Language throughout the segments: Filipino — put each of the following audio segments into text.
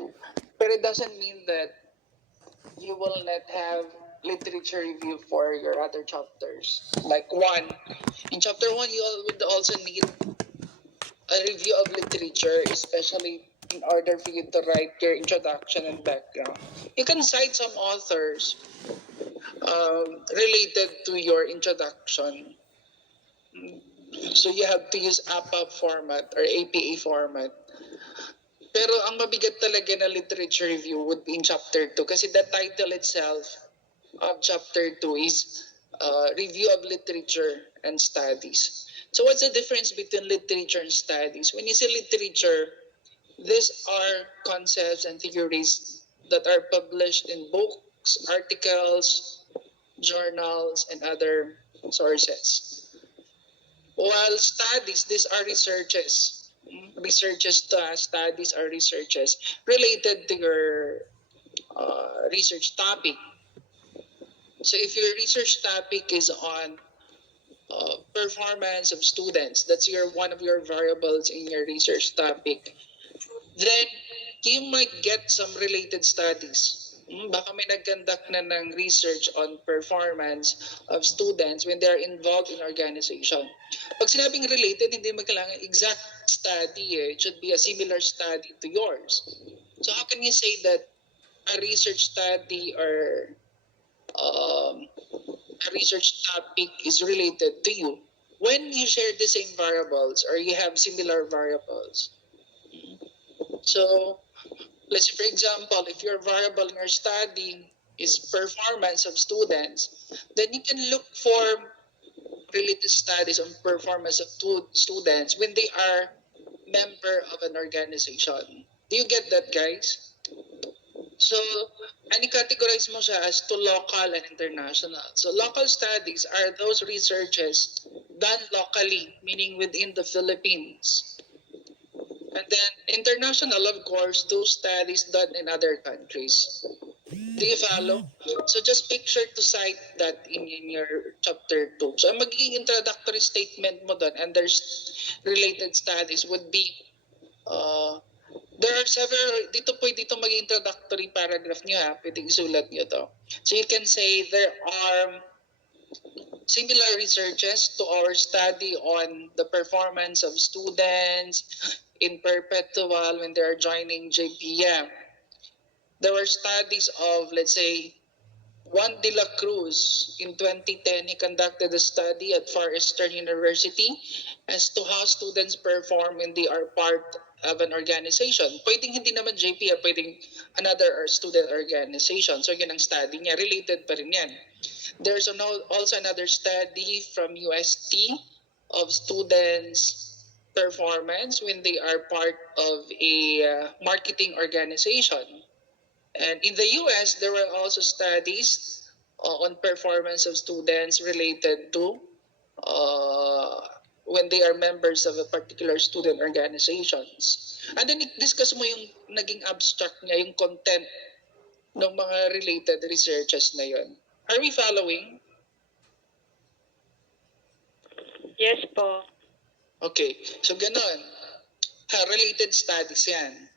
2. But it doesn't mean that you will not have literature review for your other chapters. Like 1, in chapter 1, you would also need a review of literature, especially in order for you to write your introduction and background. You can cite some authors related to your introduction. So you have to use APA format or APA format. Pero ang mabigat talaga na literature review would be in chapter 2 kasi the title itself of chapter 2 is Review of Literature and Studies. So what's the difference between literature and studies? When you say literature, these are concepts and theories that are published in books, articles, journals, and other sources. While studies, these are researches. Studies are researches related to your research topic. So if your research topic is on performance of students, that's one of your variables in your research topic, then you might get some related studies. Baka may nag-conduct na ng research on performance of students when they are involved in organization. Pag sinabing related, hindi mo kailangan exact study. It should be a similar study to yours. So how can you say that a research study or a research topic is related to you when you share the same variables or you have similar variables? So let's say, for example, if your variable in your study is performance of students, then you can look for related studies on performance of students when they are member of an organization. Do you get that, guys? So, categorize mo siya as to local and international. So, local studies are those researches done locally, meaning within the Philippines. And then international, of course, those studies done in other countries. Do you follow? So just make sure to cite that in your chapter 2. So ang magiging introductory statement mo doon, and there's related studies, would be, there are several, pwede dito maging introductory paragraph nyo ha, pwedeng isulat nyo to. So you can say there are similar researches to our study on the performance of students in perpetual when they are joining JPIA. There were studies of, let's say, Juan de la Cruz. In 2010, he conducted a study at Far Eastern University as to how students perform when they are part of an organization. Pwedeng hindi naman JPIA, pwedeng another student organization. So yun ang study niya. Related pa rin yan. There's also another study from UST of students' performance when they are part of a marketing organization. And in the US, there were also studies on performance of students related to when they are members of a particular student organizations. And then discuss mo yung naging abstract niya, yung content ng mga related researches na yun. Are we following? Yes po. Okay, so ganon. Related studies yan.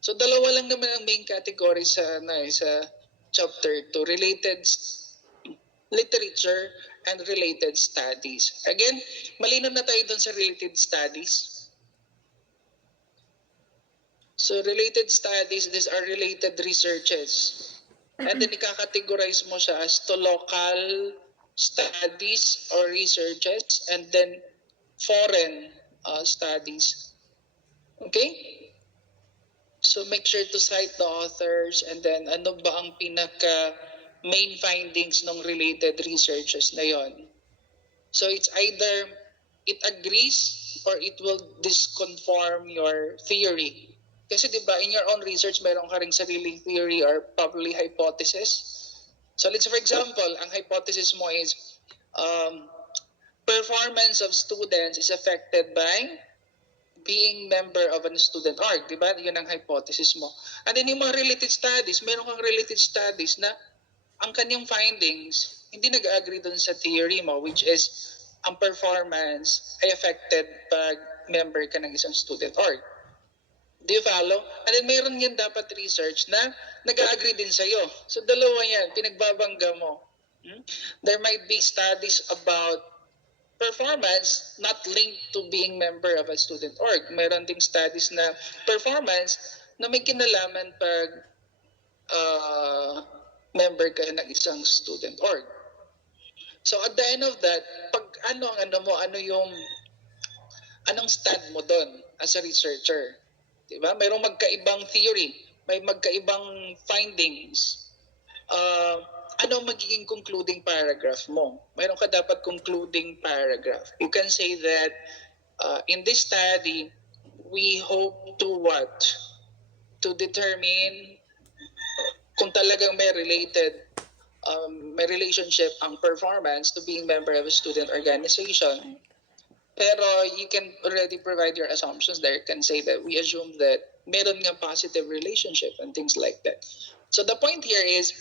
So dalawa lang naman ang main category sa chapter 2, related literature and related studies. Again, malinaw na tayo dun sa related studies. So related studies, these are related researches. And then ika-categorize mo siya as to local studies or researches and then foreign studies. Okay? So make sure to cite the authors and then ano ba ang pinaka main findings ng related researches na yon. So it's either it agrees or it will disconform your theory. Kasi di ba in your own research meron ka ring sariling theory or probably hypothesis. So let's say for example, ang hypothesis mo is performance of students is affected by being member of a student org, di ba? Yun ang hypothesis mo. And then yung mga related studies, meron kang related studies na ang kanyang findings hindi nag-agree dun sa theory mo, which is ang performance ay affected pag member ka ng isang student org. Do you follow? And then meron yan dapat research na nag-agree din sa'yo. So dalawa yan, pinagbabangga mo. There might be studies about performance not linked to being member of a student org. Meron ding studies na performance na may kinalaman pag member ka ng isang student org. So at the end of that, pag anong stand mo doon as a researcher? Diba? Mayroong magkaibang theory, may magkaibang findings. Ano magiging concluding paragraph mo? Mayroon ka dapat concluding paragraph. You can say that in this study, we hope to what? To determine kung talagang may relationship ang performance to being member of a student organization. Pero you can already provide your assumptions there. You can say that we assume that meron nga positive relationship and things like that. So the point here is,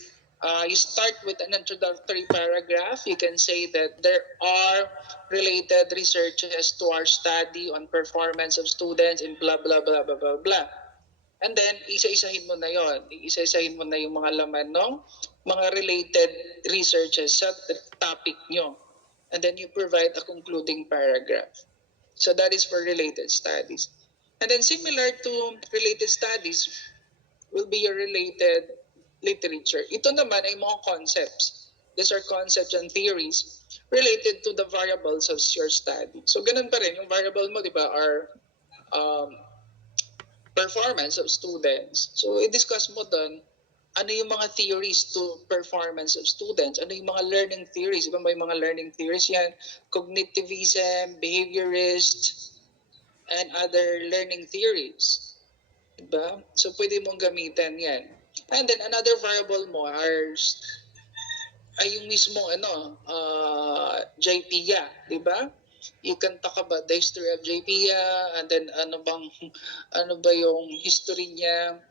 you start with an introductory paragraph. You can say that there are related researches to our study on performance of students in blah, blah, blah, blah, blah, blah. And then, isa-isahin mo na yon. Isa-isahin mo na yung mga laman ng mga related researches sa topic nyo. And then you provide a concluding paragraph. So that is for related studies. And then similar to related studies will be your related literature. Ito naman ay mga concepts. These are concepts and theories related to the variables of your study. So ganun pa rin, yung variable mo, di ba, are performance of students. So i-discuss mo doon, ano yung mga theories to performance of students? Ano yung mga learning theories? Iba may mga learning theories yan? Cognitivism, behaviorist, and other learning theories. Diba? So pwede mong gamitan yan. And then another variable mo ay yung mismong JPIA, di ba? You can talk about the history of JPIA, and then ano ba yung history niya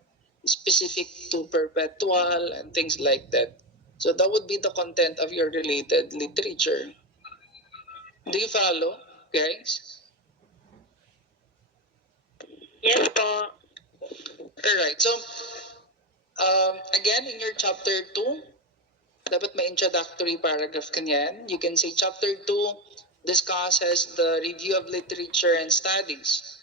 specific to perpetual and things like that. So that would be the content of your related literature. Do you follow, guys? Yes po. Alright, so again, in your chapter 2, dapat may introductory paragraph kanyan. You can say chapter 2 discusses the review of literature and studies.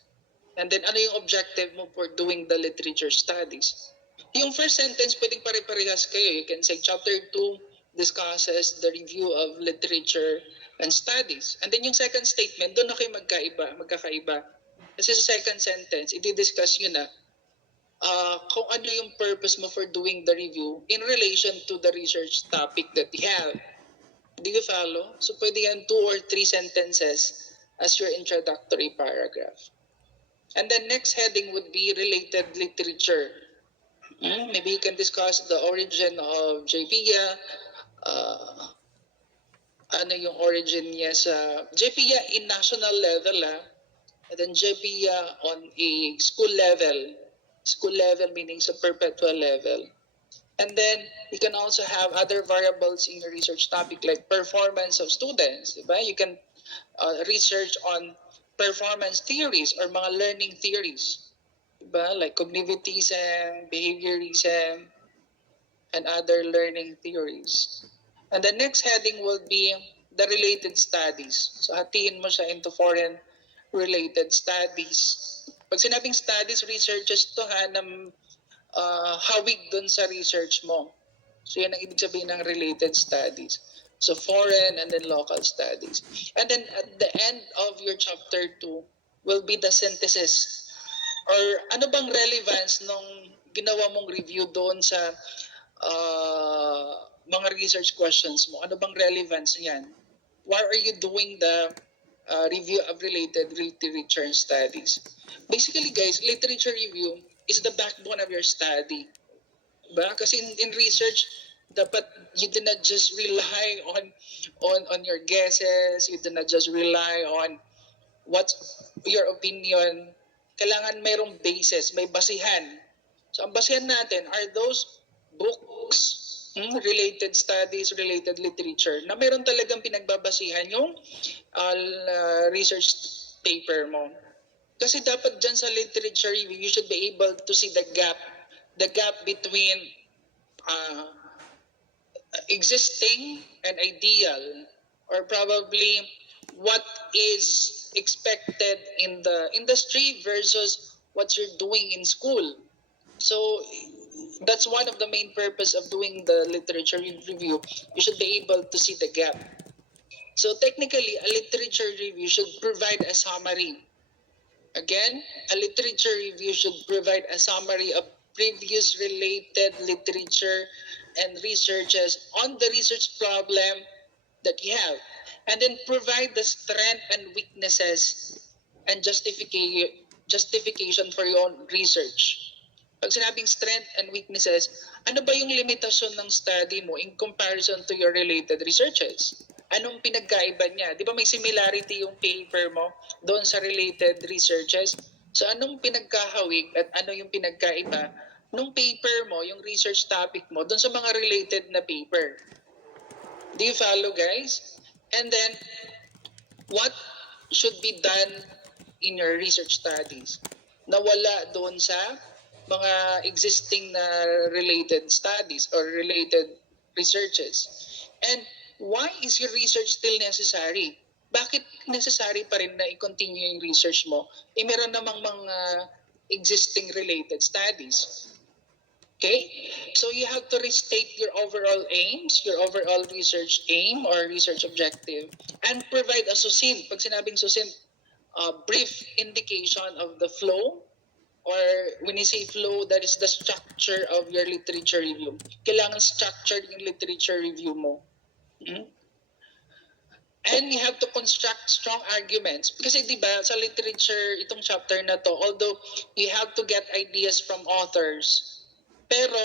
And then ano yung objective mo for doing the literature studies? Yung first sentence, pwedeng pare-parehas kayo. You can say chapter 2 discusses the review of literature and studies. And then yung second statement, doon na kayo magkakaiba. Kasi sa second sentence, i-discuss nyo na kung ano yung purpose mo for doing the review in relation to the research topic that you have. Do you follow? So pwede yan 2 or 3 sentences as your introductory paragraph. And then next heading would be related literature. Maybe you can discuss the origin of JPIA, ano yung origin niya sa JPIA in national level, and then JPIA on a school level meaning sa perpetual level. And then you can also have other variables in your research topic like performance of students, diba? You can research on performance theories or mga learning theories, diba? Like cognitivism, behaviorism, and other learning theories. And the next heading will be the related studies. So hatiin mo siya into foreign related studies. Pag sinabing studies, researches to na hawig dun sa research mo. So yan ang ibig sabihin ng related studies. So foreign and then local studies. And then at the end of your chapter 2 will be the synthesis. Or ano bang relevance nung ginawa mong review doon sa mga research questions mo? Ano bang relevance niyan? Why are you doing the review of related literature studies? Basically guys, literature review is the backbone of your study. Diba? Kasi in research, dapat you do not just rely on your guesses, you do not just rely on what's your opinion. Kailangan mayroong basis, may basihan. So ang basihan natin are those books, related studies, related literature, na mayroon talagang pinagbabasihan yung research paper mo. Kasi dapat dyan sa literature review, you should be able to see the gap between uh, existing and ideal, or probably what is expected in the industry versus what you're doing in school. So that's one of the main purpose of doing the literature review. You should be able to see the gap. So technically, a literature review should provide a summary. Again, a literature review should provide a summary of previous related literature and researches on the research problem that you have, and then provide the strength and weaknesses and justification for your own research. Pag sinabing strength and weaknesses, ano ba yung limitasyon ng study mo in comparison to your related researches? Anong pinagkaiba niya? Di ba may similarity yung paper mo doon sa related researches? So anong pinagkahawig at ano yung pinagkaiba nung paper mo, yung research topic mo, doon sa mga related na paper? Do you follow, guys? And then, what should be done in your research studies na wala doon sa mga existing na related studies or related researches? And why is your research still necessary? Bakit necessary pa rin na i-continue yung research mo? Meron namang mga existing related studies. Okay? So you have to restate your overall aims, your overall research aim or research objective, and provide a succinct, pag sinabing succinct, brief indication of the flow, or when you say flow, that is the structure of your literature review. Kailangan structured yung literature review mo. And you have to construct strong arguments. Kasi di ba, sa literature, itong chapter na to, although you have to get ideas from authors, pero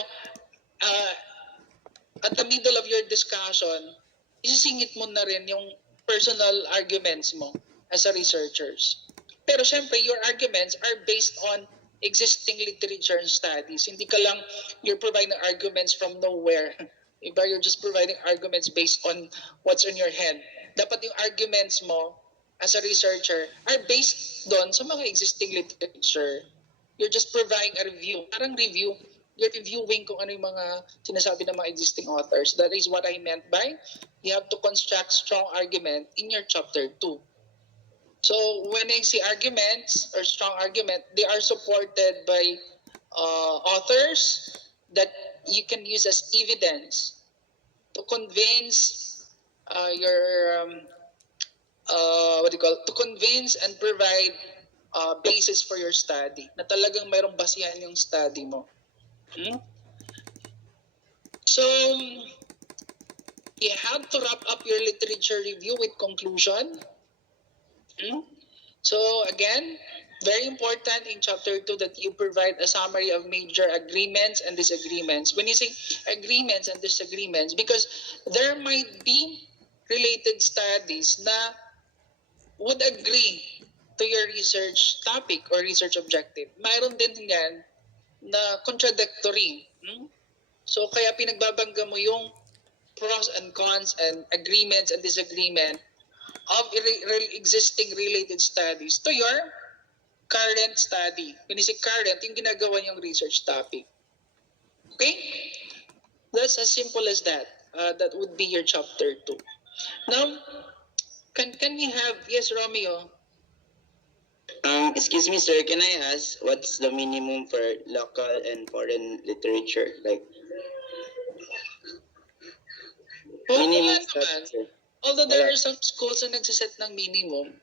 at the middle of your discussion, isisingit mo na rin yung personal arguments mo as a researchers. Pero syempre, your arguments are based on existing literature and studies. Hindi ka lang, you're providing arguments from nowhere. Iba, you're just providing arguments based on what's in your head. Dapat yung arguments mo as a researcher are based doon sa mga existing literature. You're just providing a review. Parang review. You're reviewing kung ano yung mga sinasabi ng mga existing authors. That is what I meant by you have to construct strong argument in your chapter 2. So when I say arguments or strong argument, they are supported by authors that you can use as evidence to convince to convince and provide basis for your study, na talagang mayroong basihan yung study mo. So you have to wrap up your literature review with conclusion. So again, very important in chapter 2 that you provide a summary of major agreements and disagreements. When you say agreements and disagreements, because there might be related studies na would agree to your research topic or research objective. Mayroon din yan na contradictory. So kaya pinagbabangga mo yung pros and cons and agreements and disagreement of existing related studies to your current study. When you say current, yung ginagawa niyong research topic. Okay? That's as simple as that. That would be your chapter 2. Now, can we have, yes, Romeo? Excuse me, sir, can I ask what's the minimum for local and foreign literature? Like, minimum naman. Although there are some schools na nagsiset ng minimum,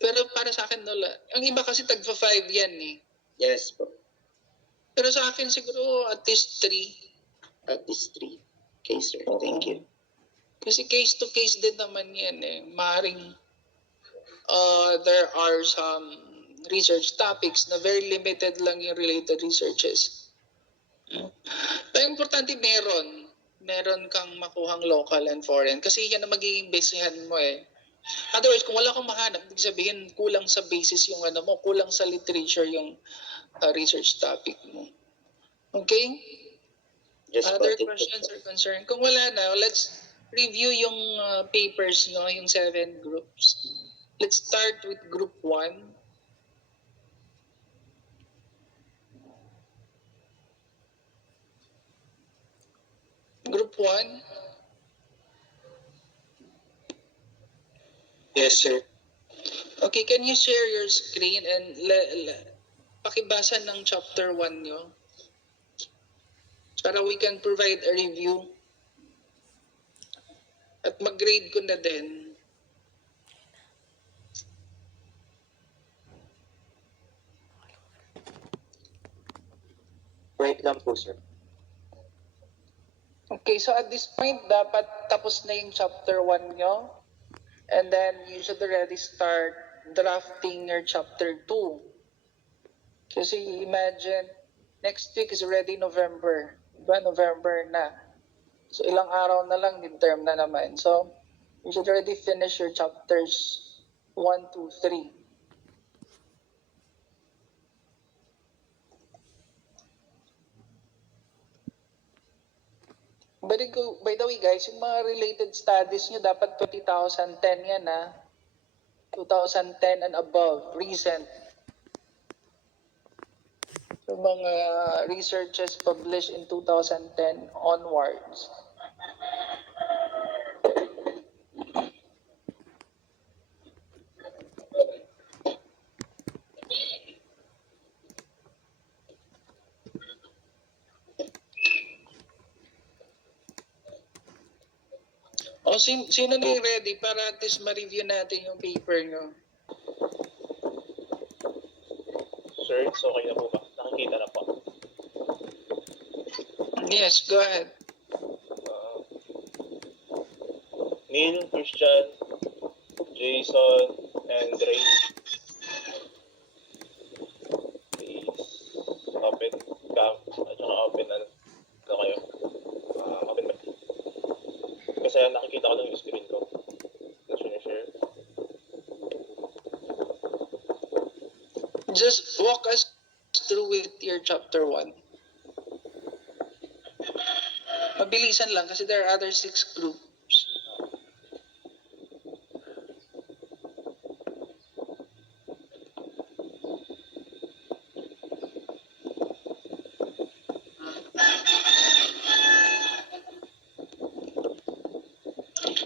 pero para sa akin wala. Ang iba kasi tagpa 5 yan eh. Yes po. Pero sa akin siguro at least 3. At least 3. Okay, sir. Thank you. Kasi case to case din naman yan eh. Maaaring there are some research topics na very limited lang yung related researches. Pero importante meron kang makuhang local and foreign kasi yan ang magiging basehan mo eh. Otherwise, kung wala kang mahanap, ibig sabihin kulang sa basis yung kulang sa literature yung research topic mo. Okay? Other questions or concern? Kung wala na, let's review yung papers, yung 7 groups. Let's start with group 1. Group 1? Yes, sir. Okay, can you share your screen and pakibasa ng chapter 1 nyo? Para we can provide a review. At mag-grade ko na din. Wait lang po, sir. Okay, so at this point, dapat tapos na yung chapter 1 nyo. And then you should already start drafting your chapter 2. Kasi imagine, next week is already November. Diba? November na. So ilang araw na lang, midterm na naman. So you should already finish your chapters 1, 2, 3. By the way guys, yung mga related studies nyo, dapat 2010 yan 2010 and above, recent. So mga researches published in 2010 onwards. O sino na yung ready para at least ma-review natin yung paper nyo? Sir, so okay na po ba? Nakikita na po. Yes, go ahead. Neil, Christian, Jason, and Ray. Please open cam at saka open na kayo. Open ba? Kasi nakikita ko lang yung screen ko. That's when I share. Just walk us through with your chapter 1. Mabilisan lang kasi there are other 6 groups.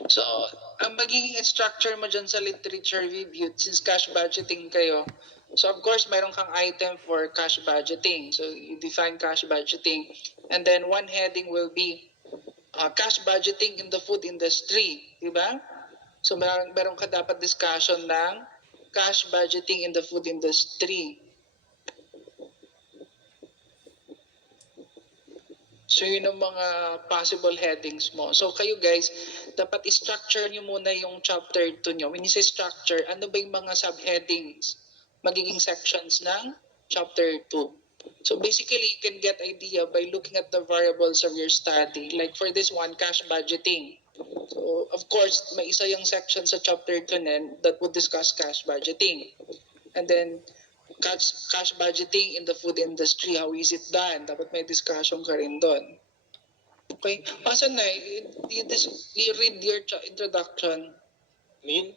So, ang magiging structure mo dyan sa literature review, since cash budgeting kayo, so of course, mayroon kang item for cash budgeting. So, you define cash budgeting. And then, one heading will be cash budgeting in the food industry. Diba? So, meron ka dapat discussion ng cash budgeting in the food industry. So, yun ang mga possible headings mo. So, kayo guys, dapat i-structure nyo muna yung chapter 2 nyo. When you say structure, ano ba yung mga subheadings, magiging sections ng chapter 2? So, basically, you can get idea by looking at the variables of your study. Like for this one, cash budgeting. So, of course, may isa yung section sa chapter 2 nin that would discuss cash budgeting. And then, cash budgeting in the food industry, how is it done? Dapat may discussion ka rin doon. Okay, pasan na, you read your introduction. Neil?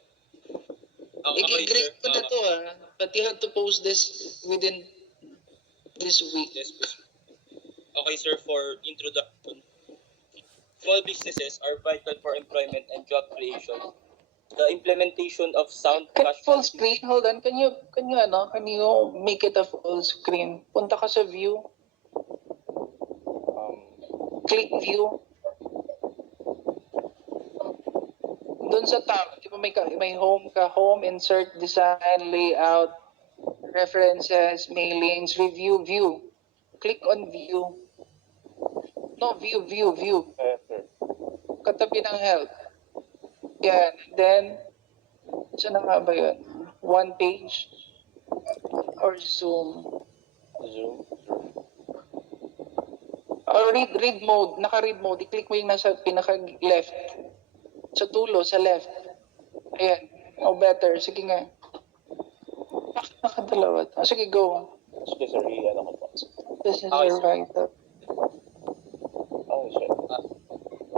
I-grade ko na to but you have to post this within this week. Yes, please. Okay, sir, for introduction. Small businesses are vital for employment and job creation. The implementation of sound Can cash full screen? Hold on. Can you make it a full screen? Punta ka sa view. Click view. Doon sa tab, di ba may home ka, home, insert, design, layout, references, mailings, review, view. Click on view. No, view. Sir. Katabi ng help. Yan. Then, saan na nga ba yun? One page? Or Zoom? Zoom. Or read mode. Naka-read mode. I-click mo yung nasa pinaka-left. Sa tulo, sa left. Ayan. Oh, better. Sige nga. Bakit nakadalawa? Sige, go. Sige, sir, ano ko po. This is Okay, your sir. write-up. Oh, sir.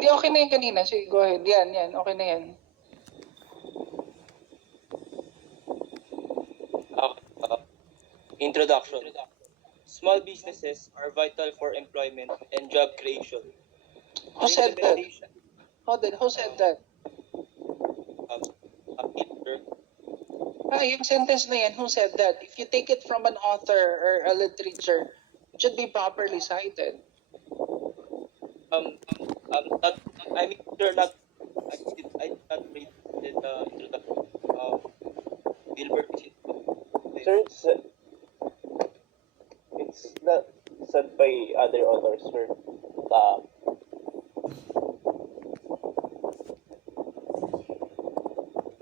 Di, okay na yung kanina. Sige, go ahead. Yan. Okay na yan. Introduction. Small businesses are vital for employment and job creation. Who said that? implementation, Who said that? Hitler, Yung sentence na yan, who said that? If you take it from an author or a literature, it should be properly cited. not, I mean, they're not, I did not read the introduction of Gilbert is Sir, it's not said by other authors, sir.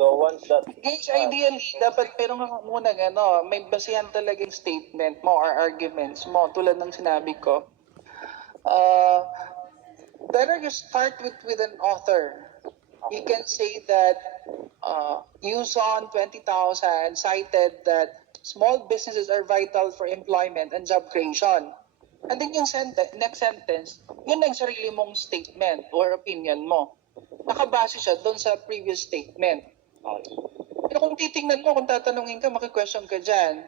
The ones that Guys, ideally, dapat meron ka muna may basihan talagang statement mo or arguments mo. Tulad ng sinabi ko. Better you start with an author. You can say that Uson 20,000 cited that small businesses are vital for employment and job creation. And then yung next sentence, yun ang sarili mong statement or opinion mo. Nakabase siya doon sa previous statement. Pero kung titingnan mo, kung tatanungin ka, maki-question ka dyan.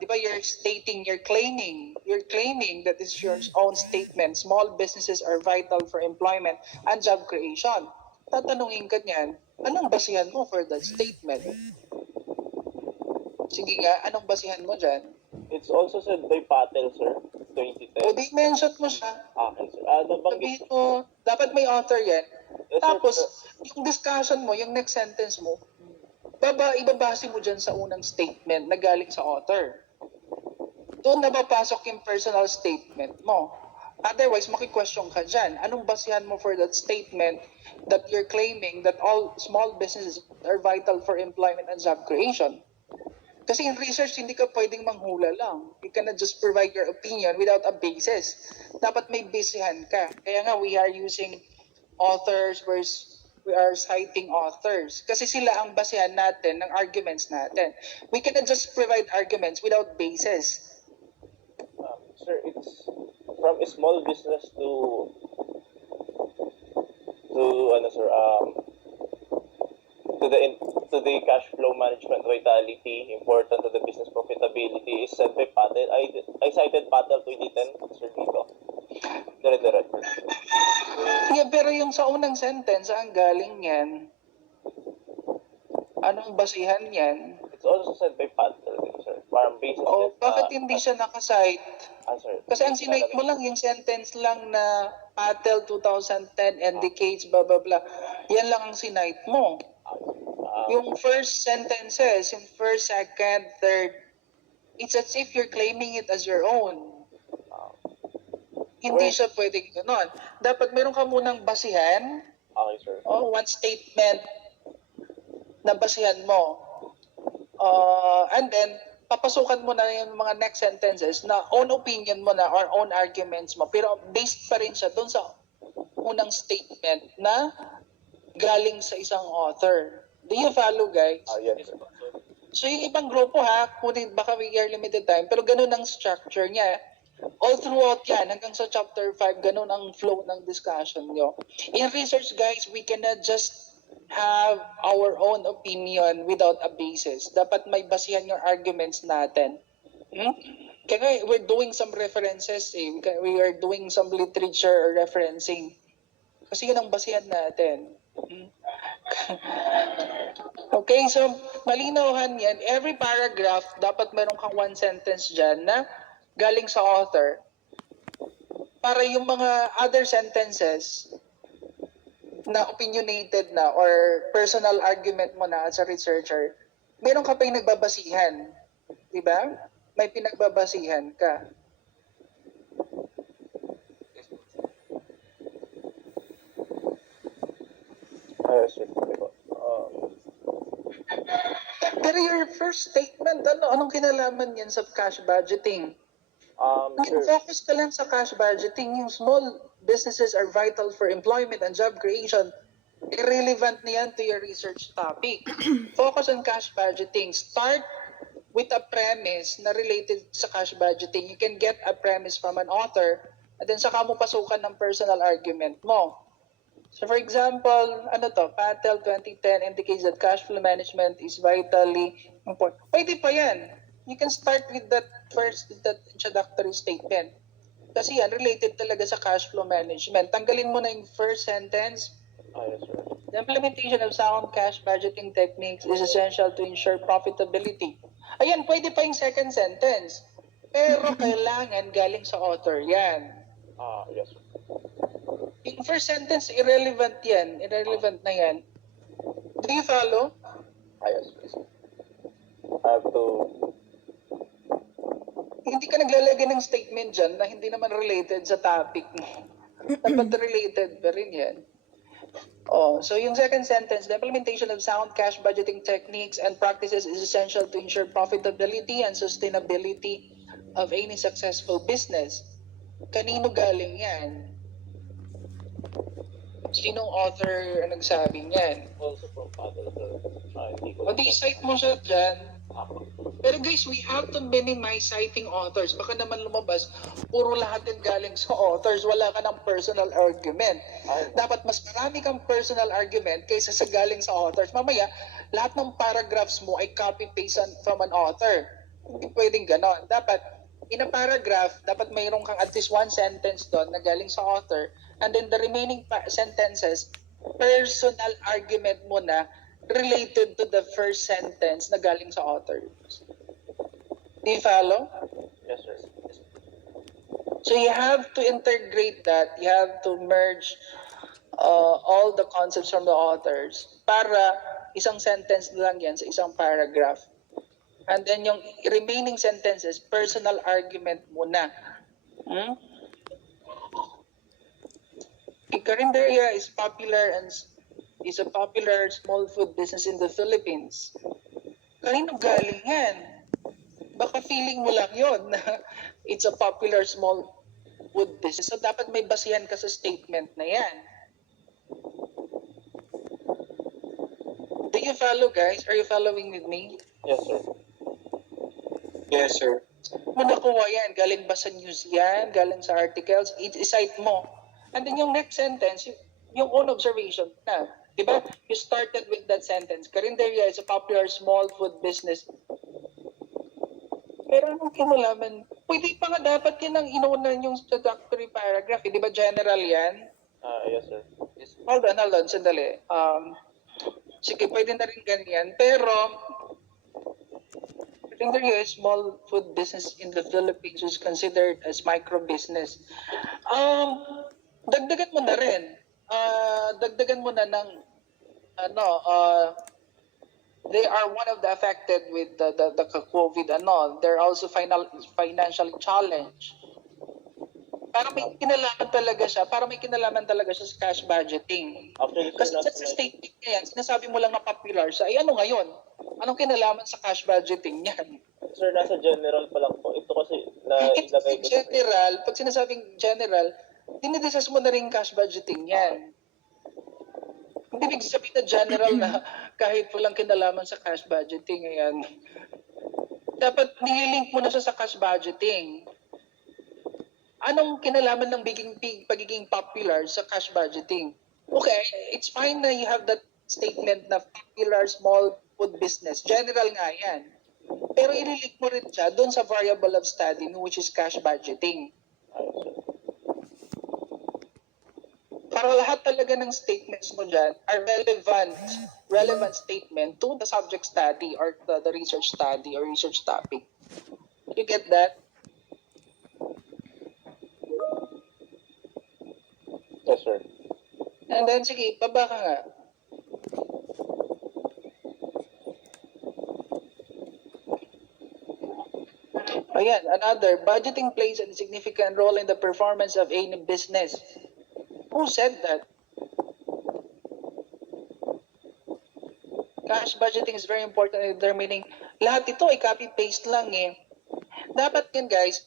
Di ba you're claiming that is your own statement. Small businesses are vital for employment and job creation. Tatanungin ka niyan, anong basihan mo for that statement? Sige nga, anong basihan mo dyan? it's also said by Patel, sir, 2010. O di mention mo siya. Okay, sir. Sabihin mo, dapat may author yan. Yes, sir. Tapos, yung discussion mo, yung next sentence mo, ibabase mo dyan sa unang statement na galing sa author. Doon na papasok yung personal statement mo. Otherwise, maki-question ka dyan. Anong basihan mo for that statement that you're claiming that all small businesses are vital for employment and job creation? Kasi in research, hindi ka pwedeng manghula lang. You cannot just provide your opinion without a basis. Dapat may basihan ka. Kaya nga, we are using authors versus we are citing authors. Kasi sila ang basihan natin ng arguments natin. We cannot just provide arguments without basis. Sir, it's from a small business to to the cash flow management vitality important to the business profitability is said by Patel. I cited Patel 2010, sir, dito. Dire-dire. Yeah, pero yung sa unang sentence, saan galing yan? Anong basihan yan? It's also said by Patel, sir. Parang basis O, din, bakit hindi siya nakasite? sir. Kasi ang sinite mo lang, yung sentence lang na Patel 2010 indicates blah blah blah. Yan lang ang sinite mo. Yung first sentences, yung first, second, third, it's as if you're claiming it as your own. Hindi siya pwedeng gano'n. Dapat meron ka munang basihan, Okay, sir. one statement na basihan mo. And then, papasukan mo na yung mga next sentences na own opinion mo na or own arguments mo. Pero based pa rin siya doon sa unang statement na galing sa isang author. Do you follow, guys? Yes, sir. So yung ibang grupo kunin baka we are limited time, pero ganun ang structure niya. All throughout yan, hanggang sa chapter 5, ganun ang flow ng discussion nyo. In research, guys, we cannot just have our own opinion without a basis. Dapat may basihan yung arguments natin. Kaya we're doing some references We are doing some literature referencing. Kasi yun ang basihan natin. Okay, so malinawan yan. Every paragraph, dapat meron kang one sentence dyan na galing sa author. Para yung mga other sentences na opinionated na or personal argument mo na as a researcher, meron ka pa yung nagbabasihan. Diba? May pinagbabasihan ka. Yes, sir. Pero your first statement, anong kinalaman yan sa cash budgeting? Sir, Focus ka lang sa cash budgeting. Yung small businesses are vital for employment and job creation. Irrelevant na yan to your research topic. Focus on cash budgeting. Start with a premise na related sa cash budgeting. You can get a premise from an author and then saka mo pasukan ng personal argument mo. So for example, Patel 2010 indicates that cash flow management is vitally important. Pwede pa yan. You can start with that introductory statement. Kasi yan, related talaga sa cash flow management. Tanggalin mo na yung first sentence. Yes, sir. The implementation of sound cash budgeting techniques is essential to ensure profitability. Ayan, pwede pa yung second sentence. Pero kailangan galing sa author yan. Yes, sir. Yung first sentence, irrelevant yan. Irrelevant na yan. Do you follow? Yes, sir. I have to... Hindi ka naglalagay ng statement dyan na hindi naman related sa topic mo. Dapat related pa rin yan. So yung second sentence, the implementation of sound cash budgeting techniques and practices is essential to ensure profitability and sustainability of any successful business. Kanino galing yan? Sinong author ang nagsabi niyan? Also from other, sir. Hindi ko... O di cite mo siya dyan. Pero guys, we have to minimize citing authors. Baka naman lumabas, puro lahat din galing sa authors. Wala ka ng personal argument. Dapat mas marami kang personal argument kaysa sa galing sa authors. Mamaya, lahat ng paragraphs mo ay copy-paste from an author. Hindi pwedeng ganon. Dapat, in a paragraph, dapat mayroon kang at least one sentence doon na galing sa author. And then the remaining sentences, personal argument mo na related to the first sentence na galing sa author. Do you follow? Yes, sir. So you have to integrate that. You have to merge all the concepts from the authors para isang sentence lang yan sa isang paragraph. And then yung remaining sentences, personal argument muna. Carinderia is is a popular small food business in the Philippines. Kanino galing yan? Baka feeling mo lang yun na it's a popular small food business. So dapat may basihan ka sa statement na yan. Do you follow, guys? Are you following with me? Yes, sir. Yes, sir. Mo nakuha yan, galing ba sa news yan, galing sa articles, i-cite mo. And then yung next sentence, yung own observation na. Diba? You started with that sentence. Carinderia is a popular small food business. Pero anong kinalaman? Pwede pa nga dapat yan ang inuunan yung introductory paragraph. Di ba general yan? Yes, sir. Hold on, sandali. Sige, pwede na rin ganyan. Pero, Carinderia is small food business in the Philippines is considered as micro business. Dagdagan mo na rin. Dagdagan mo na ng they are one of the affected with the COVID and all. They're also financially challenged. Para may kinalaman talaga siya sa cash budgeting. Actually, Kasi sir, sa statement niya yan, sinasabi mo lang na popular siya. Ay ano ngayon? Anong kinalaman sa cash budgeting niyan? sir, nasa general pa lang po. Ito kasi It's ilagay ko general. Pag sinasabing general, dinidiscuss mo na rin cash budgeting yan. Hindi ibig sabihin na general na kahit walang kinalaman sa cash budgeting. Ayan. Dapat nililink mo na siya sa cash budgeting. Anong kinalaman ng pagiging popular sa cash budgeting? Okay, it's fine na you have that statement na popular small food business. General nga yan. Pero ililink mo rin siya doon sa variable of study which is cash budgeting. Para lahat talaga ng statements mo dyan are relevant statement to the subject study or the research study or research topic. You get that? Yes, sir. And then, sige, baba ka nga. Ayan, another, budgeting plays a significant role in the performance of any business. Who said that? Cash budgeting is very important in determining, lahat ito ay copy-paste lang eh. Dapat yan guys,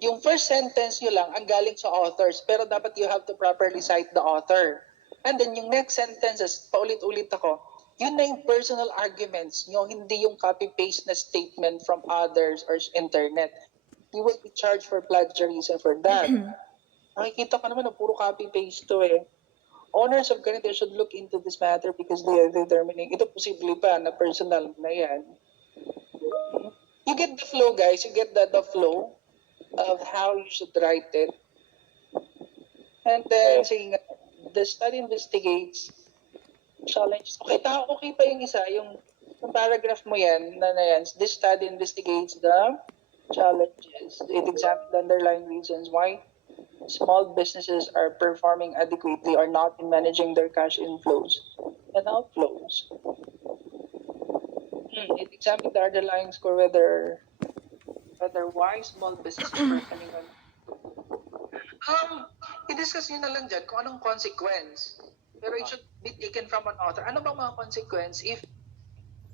yung first sentence nyo lang ang galing sa authors, pero dapat you have to properly cite the author. And then yung next sentences, paulit-ulit ako, yun na yung personal arguments nyo, hindi yung copy-paste na statement from others or internet. You will be charged for plagiarism for that. Nakikita ka naman na puro copy-paste to eh. Owners of ganito should look into this matter because they are determining, ito posible pa na personal na yan. You get the flow guys, you get the flow. of how you should write it. And then, saying the study investigates challenges. Okay, okay pa yung isa, yung paragraph mo yan, na yan, this study investigates the challenges. It examines the underlying reasons why small businesses are performing adequately or not in managing their cash inflows and outflows. It examines the underlying score whether why small businesses are performing on. I-discuss nyo na lang dyan kung anong consequence. Pero it should be taken from an author. Ano bang mga consequence if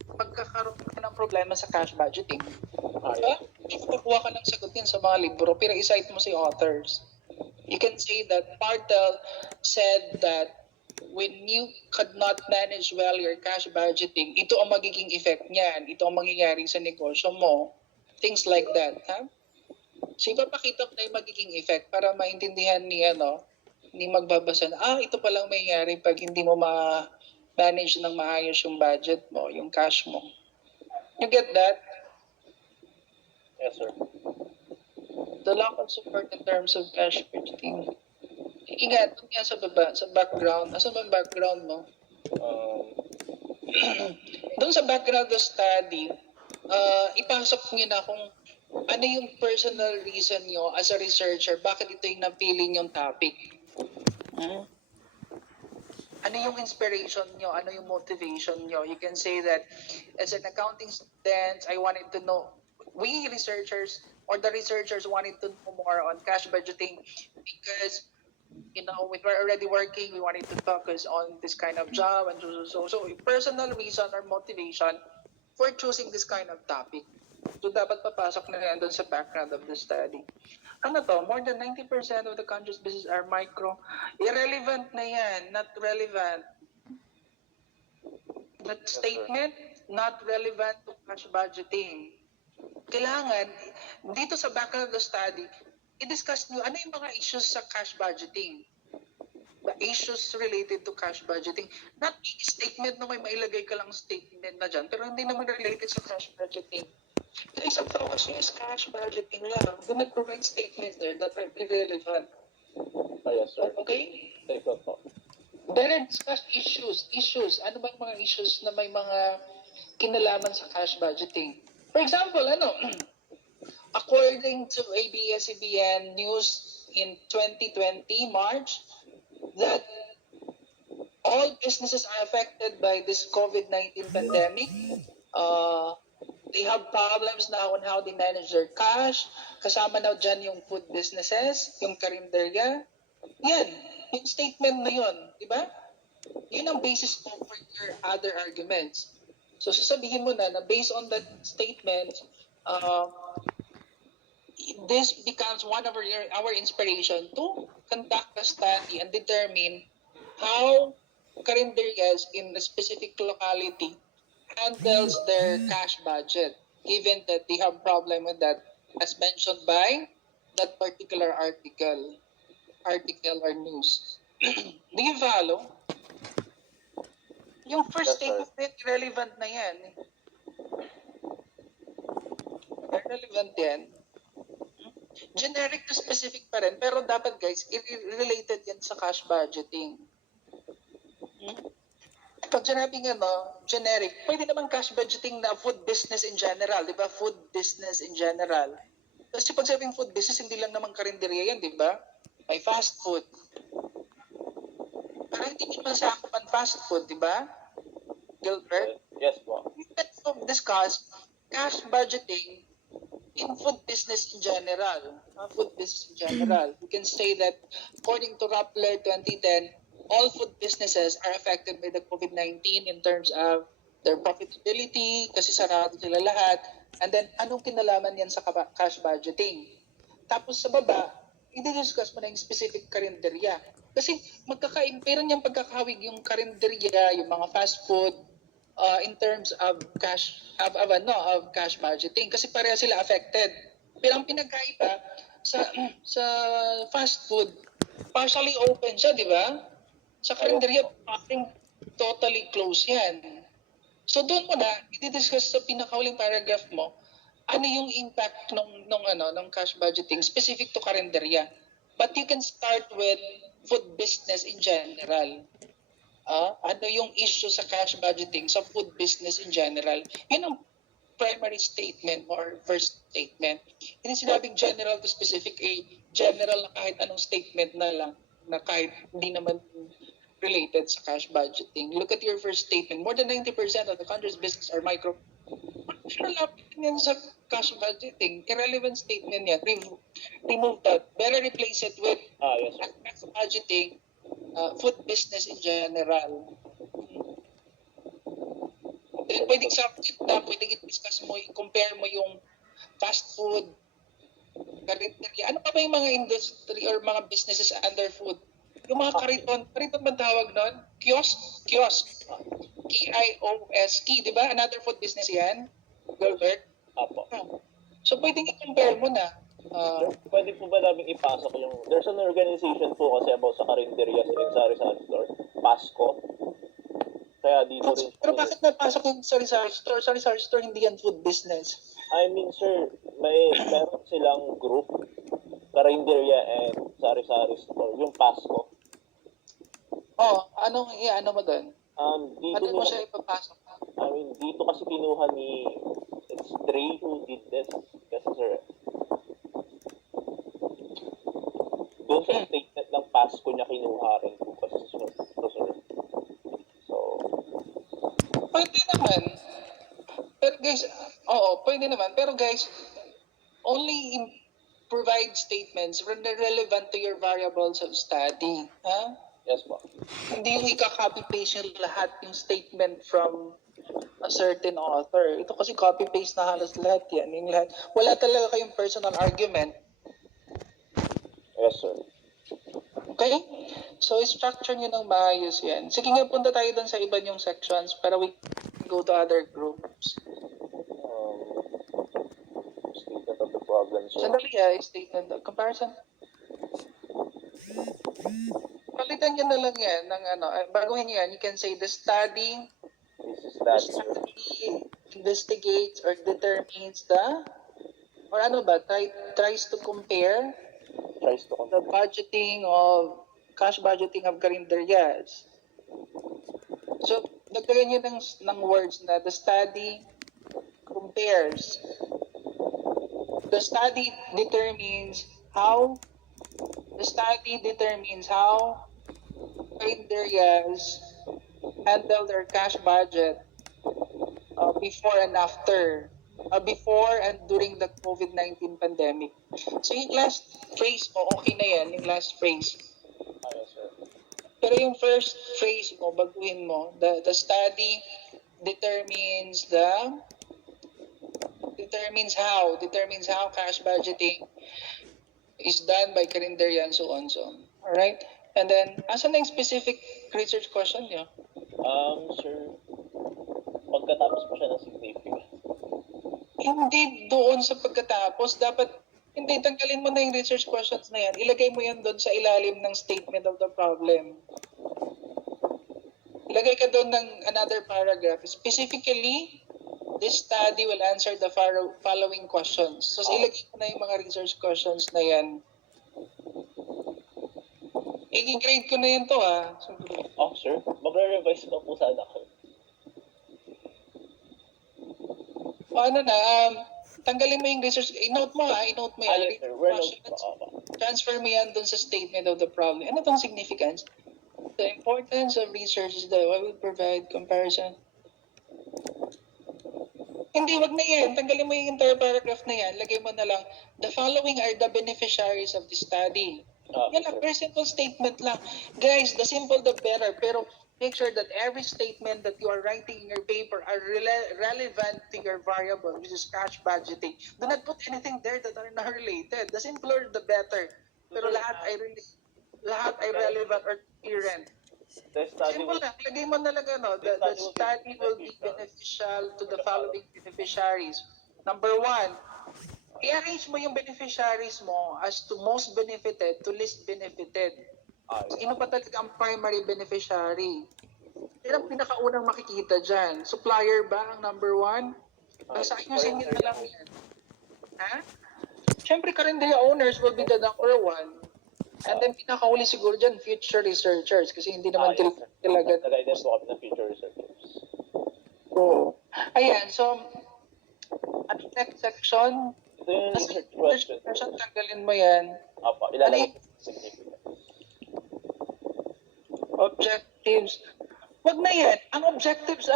pagkakaroon ka ng problema sa cash budgeting? Diba? Ikukuha ka ng sagot yan sa mga libro, pero i-cite mo si authors. You can say that Bartel said that when you could not manage well your cash budgeting, ito ang magiging effect niyan, ito ang mangyayari sa negosyo mo. Things like that. Ha? So, ipapakita ko na yung magiging effect para maintindihan ni magbabasa na, ito palang mangyayari pag hindi mo manage ng maayos yung budget mo, yung cash mo. You get that? Yes, sir. The lack of support in terms of cash budgeting. Ingat, doon nga sa baba, sa background. Asa ba ang background mo? Doon sa background of study, ipasok niyo na kung ano yung personal reason nyo as a researcher, bakit ito yung napili yung topic. Ano yung inspiration nyo? Ano yung motivation nyo? You can say that as an accounting student, I wanted to know, we researchers or the researchers wanted to know more on cash budgeting because we were already working, we wanted to focus on this kind of job and so personal reason or motivation for choosing this kind of topic. So dapat papasok na yan doon sa background of the study. Ano to? More than 90% of the country's business are micro. Irrelevant na yan, not relevant. That statement, not relevant to cash budgeting. Kailangan, dito sa background of the study, i-discuss nyo ano yung mga issues sa cash budgeting. Issues related to cash budgeting. Not a statement na may mailagay ka lang statement na dyan, pero hindi naman related sa cash budgeting. The isang focus nyo is cash budgeting lang. Do not provide statements there that are irrelevant. Yes, sir. Okay? Take that po. Then discuss issues. Issues. Ano ba yung mga issues na may mga kinalaman sa cash budgeting? For example, according to ABS-CBN news in 2020, March, that all businesses are affected by this COVID-19 pandemic. They have problems now on how they manage their cash. Kasama na dyan yung food businesses, yung karinderya. Yan, yung statement na yun, di ba? Yun ang basis mo for your other arguments. So sasabihin mo na based on that statement, this becomes one of our inspiration to conduct a study and determine how karinderyas in a specific locality handles their cash budget, given that they have problem with that, as mentioned by that particular article or news. Do you follow? Yung first statement, relevant na yan. Relevant yan. Generic to specific pa rin, pero dapat guys, related yan sa cash budgeting. Pag sinabing generic, pwede naman cash budgeting na food business in general, di ba? Food business in general. Kasi pag sabing food business, hindi lang naman karinderya yan, di ba? May fast food. Pero hindi naman sa akupan fast food, di ba? Gilbert? Yes po. We can discuss cash budgeting in food business in general. Food business in general. We can say that according to Rappler 2010, all food businesses are affected by the COVID-19 in terms of their profitability, kasi sarado sila lahat. And then, anong kinalaman yan sa cash budgeting? Tapos sa baba, i-discuss mo na yung specific karinderya. Kasi magkakaimpera niyang pagkakawig yung karinderya, yung mga fast food, in terms of cash, of cash budgeting. Kasi pareha sila affected. Pero ang pinagkaiba, sa fast food, partially open siya, di ba? Sa karinderya, totally closed yan. So doon mo na, i-discuss sa pinakauling paragraph mo, ano yung impact nung cash budgeting specific to karinderya. But you can start with food business in general. Ano yung issue sa cash budgeting sa food business in general? Yun ang primary statement or first statement. Hindi sinabing general to specific, general na kahit anong statement na lang na kahit hindi naman related sa cash budgeting. Look at your first statement. More than 90% of the country's business are micro. Nalapit yan sa cash budgeting. Irrelevant statement yan. Remove that. Better replace it with Yes, sir. cash budgeting, food business in general. Then pwedeng subject na, pwedeng i-discuss mo, i-compare mo yung fast food, karinderya. Ano pa ba yung mga industry or mga businesses under food? Yung mga kariton ba tawag nun? Kiosk. K-I-O-S-K, di ba? Another food business yan, Gilbert. Apo. So pwedeng i-compare mo na. Pwede po ba namin ipasok yung... There's an organization po kasi about sa karinderya sa Sari-Sari Store. Pasco. Kaya dito rin... Pero bakit napasok yung sari-sari store? Sari-sari store, hindi yan food business. I mean, sir, meron silang group, karinderya and Sari-Sari Store. Yung Pasco. Ano mo doon? Dito Ano mo siya ipapasok? I mean, dito kasi kinuha ni... It's Dre who did this. Kasi, sir, doon sa statement ng Pasco niya kinuha rin po kasi sir. So, Pwede naman. Pero guys, pwede naman. Pero guys, only provide statements relevant to your variables of study. yes po. Hindi yung ika-copy-paste yung lahat yung statement from a certain author. Ito kasi copy-paste na halos lahat yan. Yung lahat. Wala talaga kayong personal argument. Yes, sir. Okay? So, structure nyo ng maayos yan. Sige nga, punta tayo dun sa iba yung sections para we go to other groups. Statement of the problem, sir. Sandali statement of comparison. Palitan nyo na lang yan ng baguhin nyo yan. You can say the study This is that, sir. investigates or determines or ano ba, tries to compare Tries to the budgeting of cash budgeting of karinderyas. So, dagdagan nyo ng words na the study compares. The study determines how karinderyas handle their cash budget before and after. Before and during the COVID-19 pandemic. So yung last phrase mo, okay na yan, yung last phrase. Yes, sir. Pero yung first phrase mo, baguhin mo, the study determines how cash budgeting is done by karinderya and so on, so. Alright? And then, asan na yung specific research question nyo? Sir, pagkatapos po siya ng significant. Hindi doon sa pagkatapos, dapat hindi, tanggalin mo na yung research questions na yan. Ilagay mo yan doon sa ilalim ng statement of the problem. Ilagay ka doon ng another paragraph. Specifically, this study will answer the following questions. So, ilagay mo na yung mga research questions na yan. I-grade ko na yan to, Sir, magre-revise pa po sana ako. Tanggalin mo yung research. I-note mo yan. Yes, sir. We're not Transfer mo yan dun sa statement of the problem. Ano tong significance? The importance of research is that I will provide comparison. Hindi, wag na yan. Tanggalin mo yung entire paragraph na yan. Lagay mo na lang, the following are the beneficiaries of the study. Yan lang, very simple statement lang. Guys, the simple the better. Pero make sure that every statement that you are writing in your paper are relevant to your variable, which is cash budgeting. Do not put anything there that are not related. The simpler, the better. Pero lahat ay relevant or coherent. Simple lang. Lagay mo na lang the study will be beneficial to the following beneficiaries. Number 1, i-arrange mo yung beneficiaries mo as to most benefited to least benefited. Sino pa talaga ang primary beneficiary? Yan ang pinakaunang makikita dyan. Supplier ba ang number 1? Basta ayusin nyo na lang yan. Ha? Siyempre, karinderya owners will be the number one. And then, pinakahuli siguro dyan, future researchers. Kasi hindi naman Yes, sir. talaga. Nag-guidance po kami ng future researchers. Oo. Ayan, so, at next section, Ito yung kasi research research question. question, tanggalin mo yan. Apa, Ano ilalagay yung ko sa significant. objectives? Wag na yan. Ang objectives,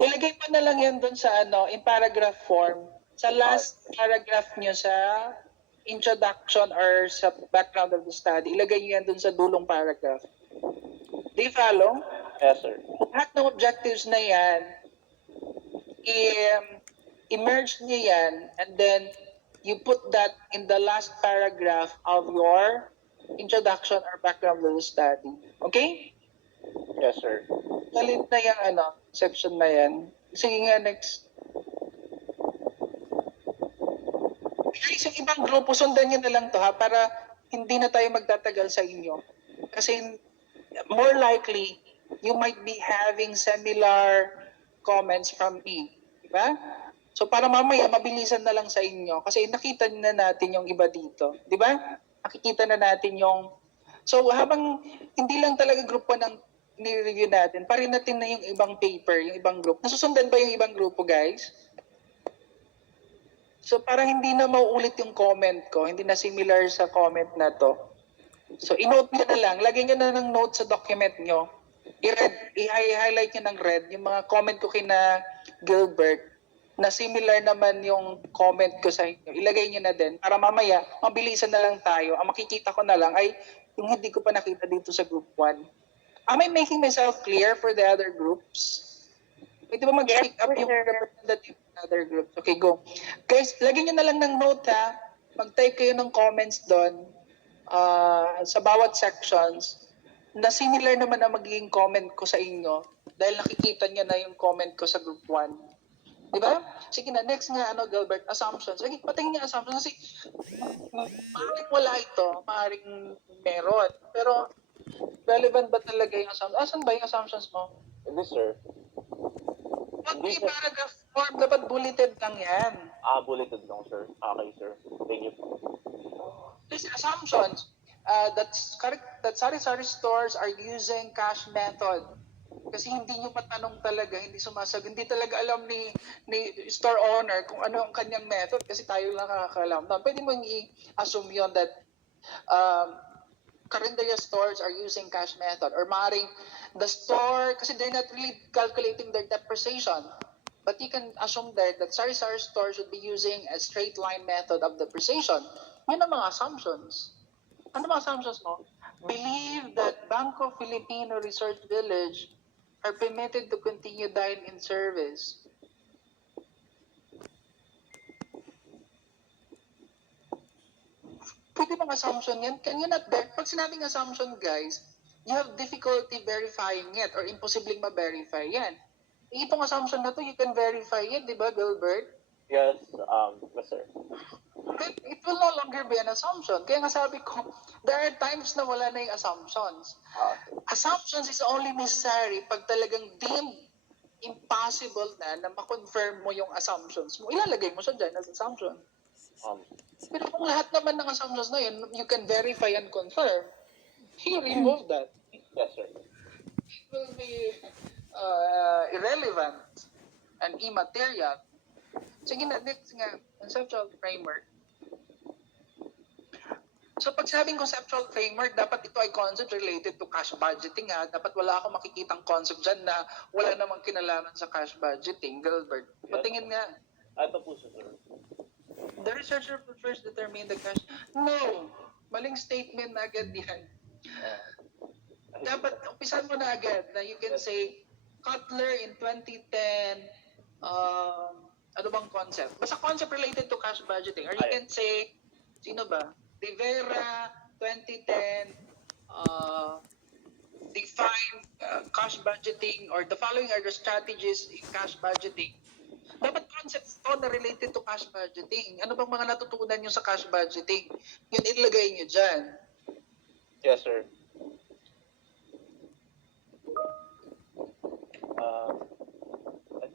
ilagay mo na lang yan dun sa in paragraph form. Sa last paragraph nyo sa introduction or sa background of the study, ilagay nyo yan dun sa dulong paragraph. Do you follow? Yes, sir. Lahat ng objectives na yan, i-merge nyo yan, and then you put that in the last paragraph of your introduction or background of the study. Okay? Yes, sir. Galit na yung section na yan. Sige nga, next. Guys, yung ibang grupo, sundan nyo na lang to ha, para hindi na tayo magtatagal sa inyo. Kasi more likely, you might be having similar comments from me. Diba? So para mamaya, mabilisan na lang sa inyo. Kasi nakita na natin yung iba dito. Diba? Nakikita na natin yung... So habang hindi lang talaga group 1 ang ni-review natin, parin natin na yung ibang paper, yung ibang group. Nasusundan ba yung ibang grupo, guys? So para hindi na mauulit yung comment ko, hindi na similar sa comment na to. So i-note nyo na lang, lagyan nyo na ng note sa document nyo. I-highlight nyo ng red yung mga comment ko kina Gilbert na similar naman yung comment ko sa inyo. Ilagay nyo na din para mamaya mabilisan na lang tayo. Ang makikita ko na lang ay yung hindi ko pa nakita dito sa group 1. Am I making myself clear for the other groups? Pwede ba mag-pick up yung representative ng other groups? Okay, go. Guys, lagyan nyo na lang ng note ha. Mag-type kayo ng comments doon sa bawat sections na similar naman ang magiging comment ko sa inyo dahil nakikita nyo na yung comment ko sa group 1. Diba? Sige na, next nga, Gilbert, assumptions. Sige, patingin niya assumptions kasi maaaring wala ito, maaaring meron. Pero relevant ba talaga yung assumptions? Asan ba yung assumptions mo? Hindi, sir. Pag may paragraph form, dapat bulleted lang yan. Bulleted lang, sir. Okay, sir. Thank you. These assumptions, that's correct, that sari-sari stores are using cash method. Kasi hindi nyo patanong talaga, hindi sumasagot, hindi talaga alam ni store owner kung ano ang kanyang method kasi tayo lang nakakalam. Now, pwede mong i-assume yun that carinderia stores are using cash method or maaaring the store, kasi they're not really calculating their depreciation. But you can assume there that sari-sari stores should be using a straight line method of depreciation. Yun ang mga assumptions. Ano mga assumptions mo? Believe that Banco Filipino Research Village are permitted to continue dine-in service. Pwede bang assumption yan? Can you not pag sinabing assumption, guys, you have difficulty verifying it or imposibleng ma-verify yan. Itong assumption na to, you can verify it, di ba, Gilbert? Yes, sir. But it will no longer be an assumption. Kaya nga sabi ko, there are times na wala na yung assumptions. Assumptions is only necessary pag talagang deemed impossible na ma-confirm mo yung assumptions mo. Ilalagay mo siya dyan as assumption. Pero kung lahat naman ng assumptions na yun, you can verify and confirm, you remove that. Yes, sir. It will be irrelevant and immaterial. Sige na, next nga, conceptual framework. So pag sabing conceptual framework, dapat ito ay concept related to cash budgeting ha. Dapat wala akong makikitang concept dyan na wala namang kinalaman sa cash budgeting. Gilbert, patingin nga. Ito po, sir. The researcher will first determine the cash. No! Maling statement na agad yan. Dapat, umpisan mo na agad na you can say, Cutler in 2010, ano bang concept? Basta concept related to cash budgeting. Or you can say, sino ba? Rivera, 2010, define cash budgeting or the following are the strategies in cash budgeting. Dapat concepts to na related to cash budgeting. Ano bang mga natutunan nyo sa cash budgeting? Yun ilagay nyo dyan. Yes, sir.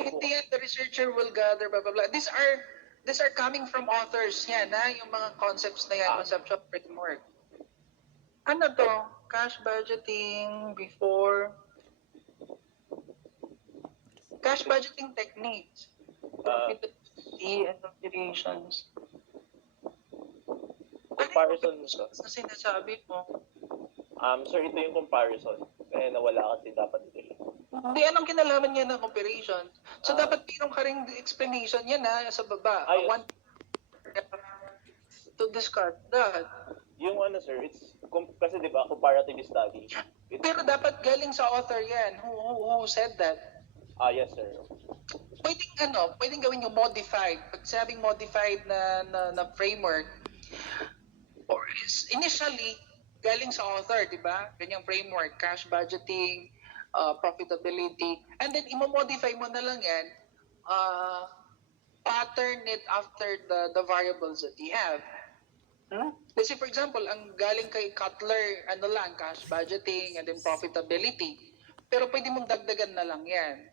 In the end, the researcher will gather, blah, blah, blah. These are these are coming from authors yan, ha? Yung mga concepts na yan, conceptual framework. Ano to? Cash budgeting before cash budgeting techniques. Profitability and operations. Comparison nito. Sa sinasabi mo. Sir, ito yung comparison. Eh, nawala kasi dapat ito siya. Hindi, anong kinalaman niya ng operation? So, dapat mayroon ka ring explanation yan, ha? Sa baba. Yes. One to discard that. Yung ano, sir, kasi di ba, comparative study. Pero dapat galing sa author yan. Who said that? Yes, sir. Pwedeng gawin yung modified. Pag sabing modified na framework, or initially, galing sa author, di ba? Ganyang framework, cash budgeting, profitability, and then imo-modify mo na lang yan, pattern it after the variables that you have. Let's say, for example, ang galing kay Cutler, cash budgeting and then profitability. Pero pwede mong dagdagan na lang yan.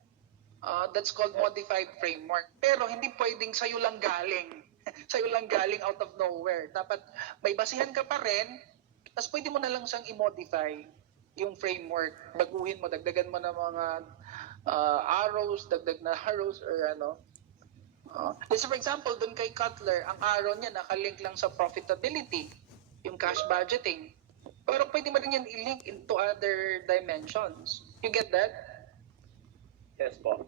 That's called modified framework. Pero hindi pwedeng sa'yo lang galing. Sa'yo lang galing out of nowhere. Dapat may basihan ka pa rin, tapos pwede mo na lang siyang i-modify yung framework. Baguhin mo, dagdagan mo ng mga arrows, dagdag na arrows or ano. So for example, dun kay Cutler, ang arrow niya nakalink lang sa profitability, yung cash budgeting. Pero pwede mo rin yan i-link into other dimensions. You get that? Yes po.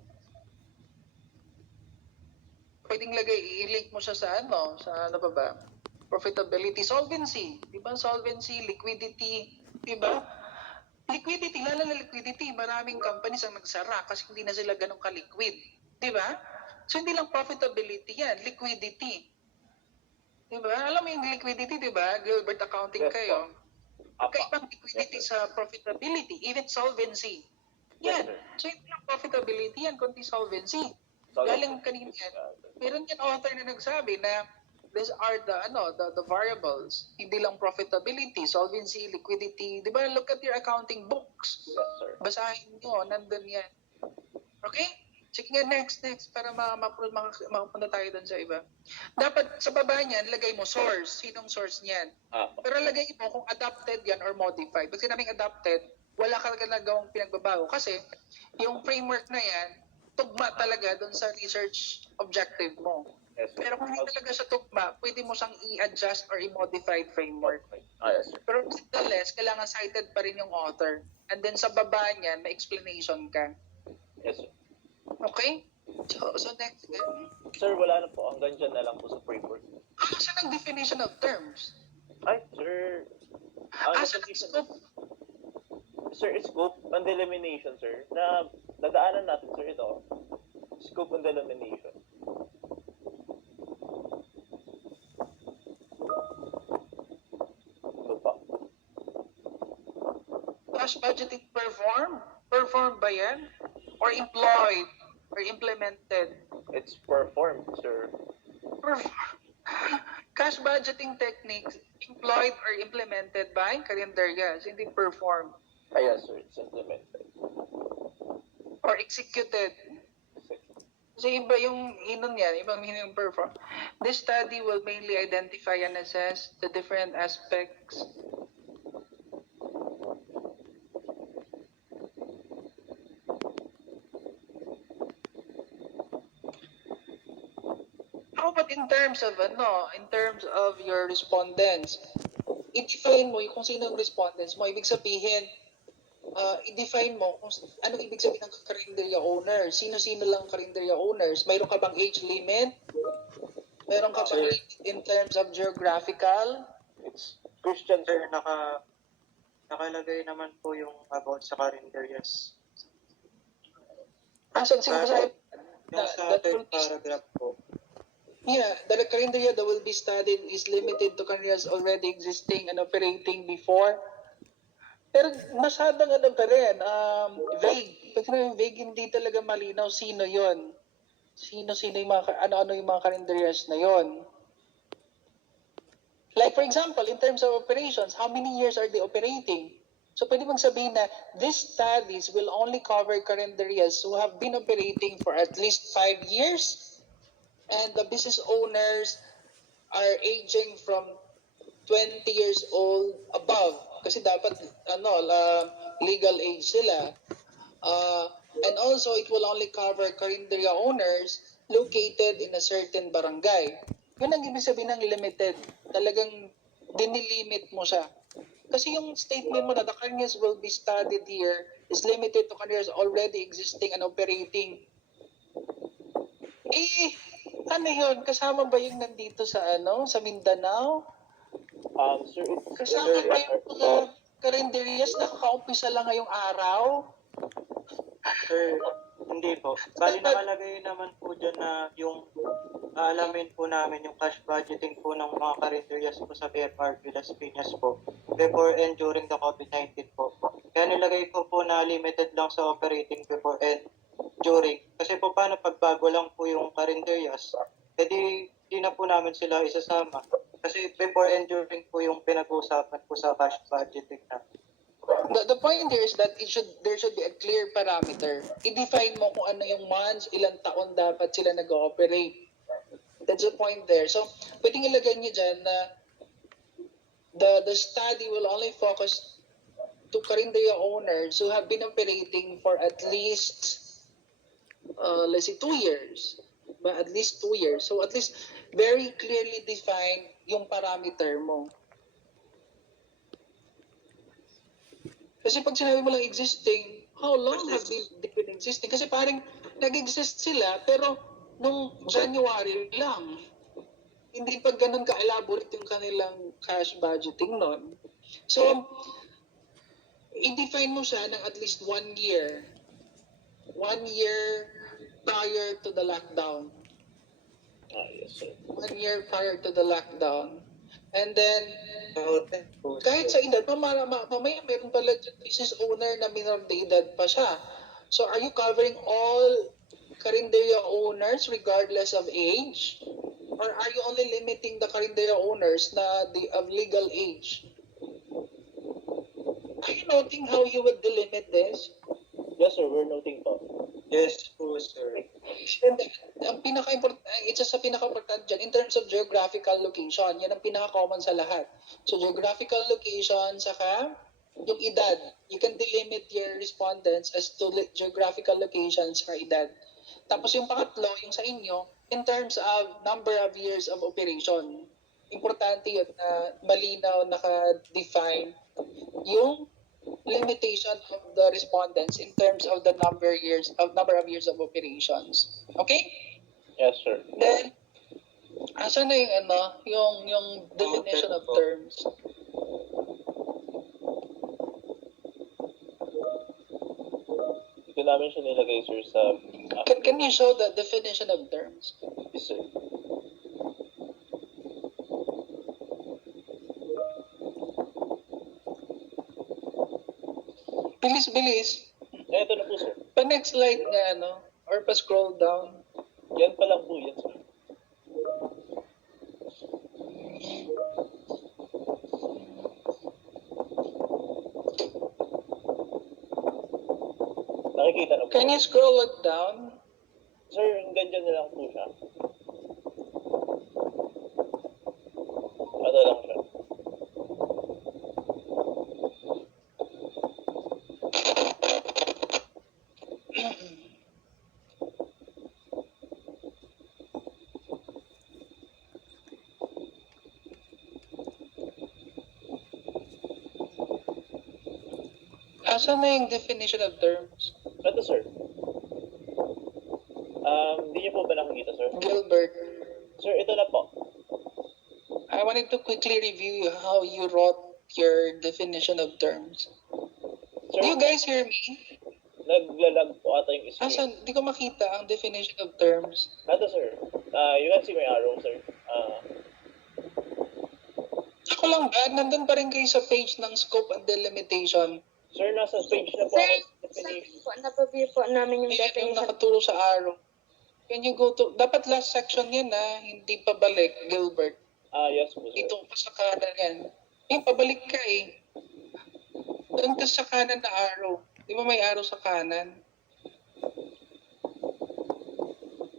Pwedeng i-link mo siya sa ano pa ba? Profitability, solvency. Di ba? Solvency, liquidity. Di ba? Liquidity, lalo na liquidity. Maraming companies ang nagsara kasi hindi na sila ganun ka-liquid. Di ba? So, hindi lang profitability yan, liquidity. Di ba? Alam mo yung liquidity, di ba? Gilbert accounting Yes, kayo. po. Kaibang liquidity sa profitability, even solvency. Yan. So, hindi lang profitability yan, kundi solvency. Galing kanina yan. Meron yan author na nagsabi na these are the variables. Hindi lang profitability, solvency, liquidity. Di ba? Look at your accounting books. Yes, sir. Basahin nyo, nandun yan. Okay? Sige nga, next, para makapunta tayo dun sa iba. Dapat sa baba niyan, lagay mo source. Sinong source niyan? Pero lagay mo kung adapted yan or modified. Pag sinabing adapted, wala ka nagawang pinagbabago. Kasi yung framework na yan, tugma talaga dun sa research objective mo. Yes, sir. Pero kung hindi talaga siya tugma, pwede mo siyang i-adjust or i-modified framework. Yes, sir. Pero nonetheless, kailangan cited pa rin yung author. And then sa baba niyan, may explanation ka. Yes, sir. Okay? So next. Sir, wala na po. Hanggang dyan na lang po sa framework. Saan ang definition of terms? Ay, sir. Saan ang scope? Sir, scope and elimination, sir. Na dadaanan natin, sir, ito. Scope and elimination. Ito pa. Cash budgeting Performed ba yan? Or employed? Or implemented? It's performed, sir. Cash budgeting techniques employed or implemented by Calendarias, hindi performed. Yes, sir. It's implemented. Or executed. So iba yung inon yan, ibang meaning yung perform. This study will mainly identify and assess the different aspects How about in terms of your respondents? I-define mo kung sino ang respondents mo. Ibig sabihin, i-define mo kung anong ibig sabihin ng karinderya owner. Sino-sino lang karinderya owners? Mayroon ka bang age limit? Mayroon ka bang limit in terms of geographical? It's Christian, Sir, sir. nakalagay naman po yung about sa calendarias. Asan sinasabi? Yung sa third paragraph po. Yeah, the carinderia that will be studied is limited to carinderias already existing and operating before. Pero masyadong pa rin, vague. Pag sinabi vague, hindi talaga malinaw sino yon. Sino-sino yung ano-ano yung mga carinderias na yon. Like for example, in terms of operations, how many years are they operating? So pwede mong sabihin na these studies will only cover carinderias who have been operating for at least 5 years. and the business owners are aging from 20 years old above kasi dapat legal age sila. Uh, and also, it will only cover karinderya owners located in a certain barangay. Yun ang ibig sabihin ng limited. Talagang dinilimit mo siya. Kasi yung statement mo na the carriers will be studied here is limited to carriers already existing and operating. Ano yun? Kasama ba yung nandito sa sa Mindanao? Sir, Kasama ba yung mga karinderyas na kakaumpisa lang ngayong araw? Sir, hindi po. Bali nakalagay naman po dyan na yung aalamin po namin yung cash budgeting po ng mga karinderyas po sa PFRP Las Piñas po before and during the COVID-19 po. Kaya nilagay ko po na limited lang sa operating before and during. Kasi po paano pagbago lang po yung karinderyas, edi di na po namin sila isasama. Kasi before and during po yung pinag-uusapan po sa cash budgeting na. The point here is that there should be a clear parameter. I-define mo kung ano yung months, ilang taon dapat sila nag-ooperate. That's the point there. So, pwedeng ilagay niyo dyan na the study will only focus to karinderya owners who have been operating for at least, let's say, 2 years. But at least 2 years. So, at least very clearly define yung parameter mo. Kasi pag sinabi mo lang existing, how long have they been existing? Kasi parang nag-exist sila, pero nung January lang. Hindi pa ganun ka-elaborate yung kanilang cash budgeting nun. So, i-define mo siya ng at least 1 year. 1 year prior to the lockdown. yes, sir. 1 year prior to the lockdown. And then, kahit sa edad, mamaya meron pala business owner na minor de edad pa siya. So, are you covering all karinderya owners regardless of age? Or are you only limiting the karinderya owners na of legal age? Are you noting how you would delimit this? Yes, sir, we're noting po. Yes po, sir. And ang isa sa pinaka-important dyan, in terms of geographical location, yan ang pinaka-common sa lahat. So, geographical location, saka yung edad. You can delimit your respondents as to geographical locations saka edad. Tapos yung pangatlo, yung sa inyo, in terms of number of years of operation. Importante yun na malinaw, naka-define yung limitation of the respondents in terms of the number of years of operations. Okay? Yes, sir. Then, asan na yung definition of terms? Ito namin siya nilagay, sir, sa... Can you show the definition of terms? Yes, sir. Bilis. Ito na po, sir. Pa next slide nga, or pa scroll down. Yan pa lang po yan, sir. Nakikita na po. Can you scroll it down? Sir, ganyan na lang po siya. Ano lang siya. Asan na yung definition of terms? Ito, sir. Hindi niyo po ba nakikita, sir? Gilbert, Sir, ito na po. I wanted to quickly review how you wrote your definition of terms. Sir, Do you guys hear me? naglalag po ata yung screen. Asan? Di ko makita ang definition of terms. Ito, sir. You can see my arrow, sir. Ako lang ba? Nandun pa rin kayo sa page ng scope and delimitation. Sir, nasa page na po Sir, ako. Definition. po, napabili po namin yung Ayan yung definition. nakaturo sa arrow. Can you go to... Dapat last section yan hindi pabalik, Gilbert. Yes po, sir. Ito pa sa kanan yan. Yung pabalik ka eh. Doon ka sa kanan na arrow. Di ba may arrow sa kanan?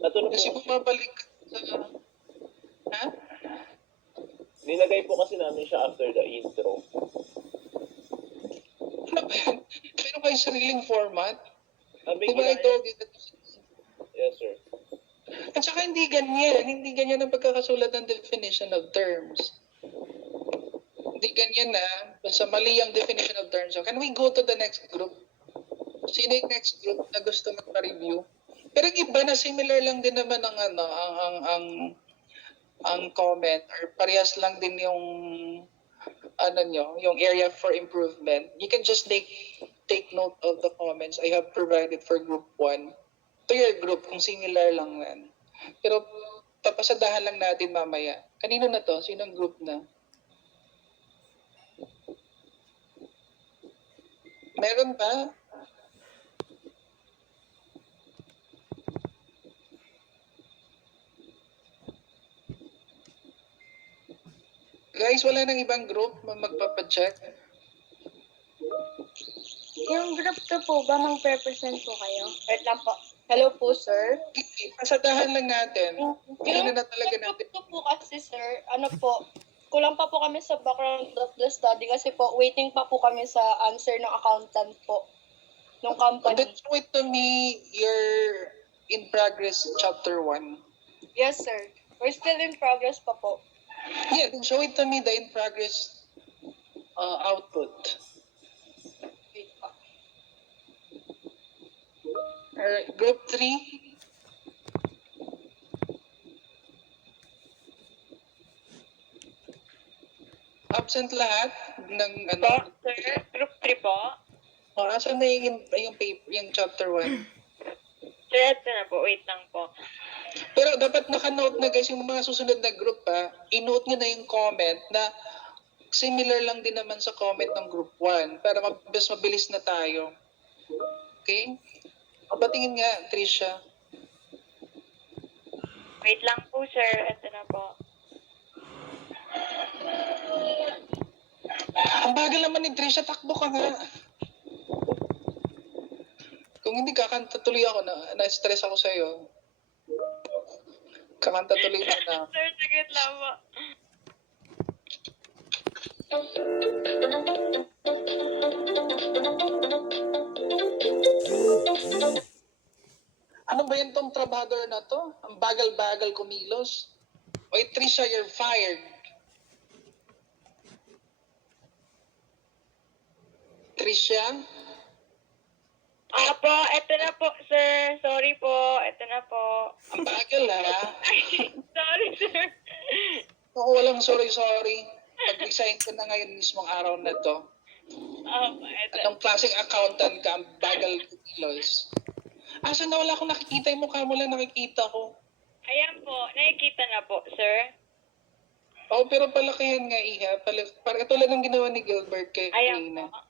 Natulog Kasi po. bumabalik ka Ha? Nilagay po kasi namin siya after the intro. Ano ba yan? Meron kayo sariling format? Sabi Di ba I told you that? Yes, sir. At saka hindi ganyan ang pagkakasulat ng definition of terms. Hindi ganyan na, basta mali ang definition of terms. So can we go to the next group? Sino yung next group na gusto magpa-review? Pero yung iba na similar lang din naman ang ang comment or parehas lang din yung yung area for improvement. You can just take note of the comments I have provided for group 1 to your group kung similar lang yan. Pero papasadahan lang natin mamaya. Kanino na to? Sinong group na? Meron ba? Guys, wala nang ibang group magpapacheck. Yung group ko po ba, mag-represent po kayo? Wait lang po. Hello po, sir. Pasadahan lang natin. Hindi na talaga natin. Yung group ko po kasi, sir, ano po, kulang pa po kami sa background of the study kasi po, waiting pa po kami sa answer ng accountant po ng company. Then show it to me your in progress chapter 1. Yes, sir. We're still in progress pa po. Yeah, then show it to me the in progress output. Wait pa. Group 3. Absent lahat ng Po, sir. Group 3 po. asan na yung paper, yung chapter 1? Sir, ito na po. Wait lang po. Pero dapat naka-note na guys, yung mga susunod na group i-note nyo na yung comment na similar lang din naman sa comment ng group 1 para mas mabilis na tayo. Okay? Patingin nga, Trisha. Wait lang po, sir. Ito na po. Ang bagal naman ni Trisha, takbo ka nga. Kung hindi kakanta tuloy ako, na-stress ako sa'yo. Kakanta tuloy mo na. Sir, sagit lang po. Ano ba yan tong trabador na to? Ang bagal-bagal kumilos. Oy, Trisha, you're fired. Trisha? Apo, ito na po, sir. Sorry po. Ito na po. Ang bagal ha. Sorry, sir. Oo, walang sorry. Pag-resign ko na ngayon mismong araw na to. Ito. Anong klaseng accountant ka? Ang bagal kumilos. Asan na wala akong nakikita yung mukha mo lang nakikita ko. Ayan po. Nakikita na po, sir. Oo, pero palakihan nga iha. Parang tulad ng ginawa ni Gilbert kay Ayan Rina. po.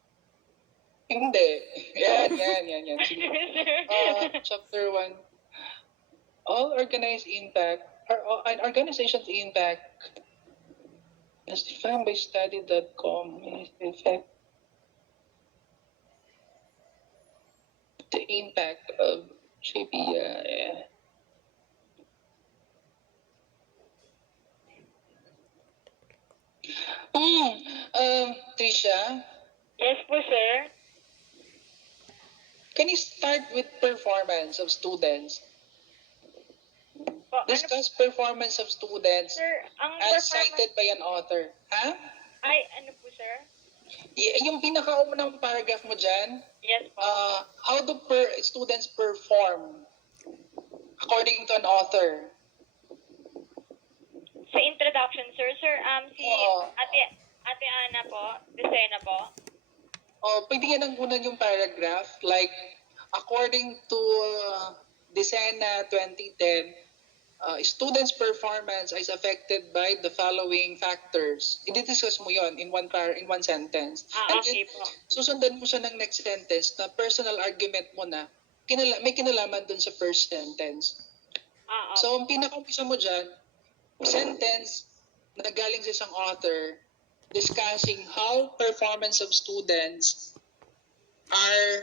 Hindi. Yan. Sige. Chapter 1. All organized impact, or an organization's impact as defined by study.com is the effect, the impact of JPIA. Trisha, Yes po, sir. can you start with performance of students? Po, Discuss performance of students sir, ang as performance... cited by an author. Ha? Ay, ano po, sir? Yung pinakaunang paragraph mo dyan, Yes po. how do students perform according to an author? Sa introduction, sir. Sir, si Oo. Ate Ana po, Desena po. Pwede yan ang unang yung paragraph, like, according to Desena 2010, students' performance is affected by the following factors. I-discuss mo yon in one sentence. And Okay then, po. susundan mo siya ng next sentence na personal argument mo na may kinalaman dun sa first sentence. Okay. So, ang pinaka-umpisa mo dyan, sentence na galing sa isang author discussing how performance of students are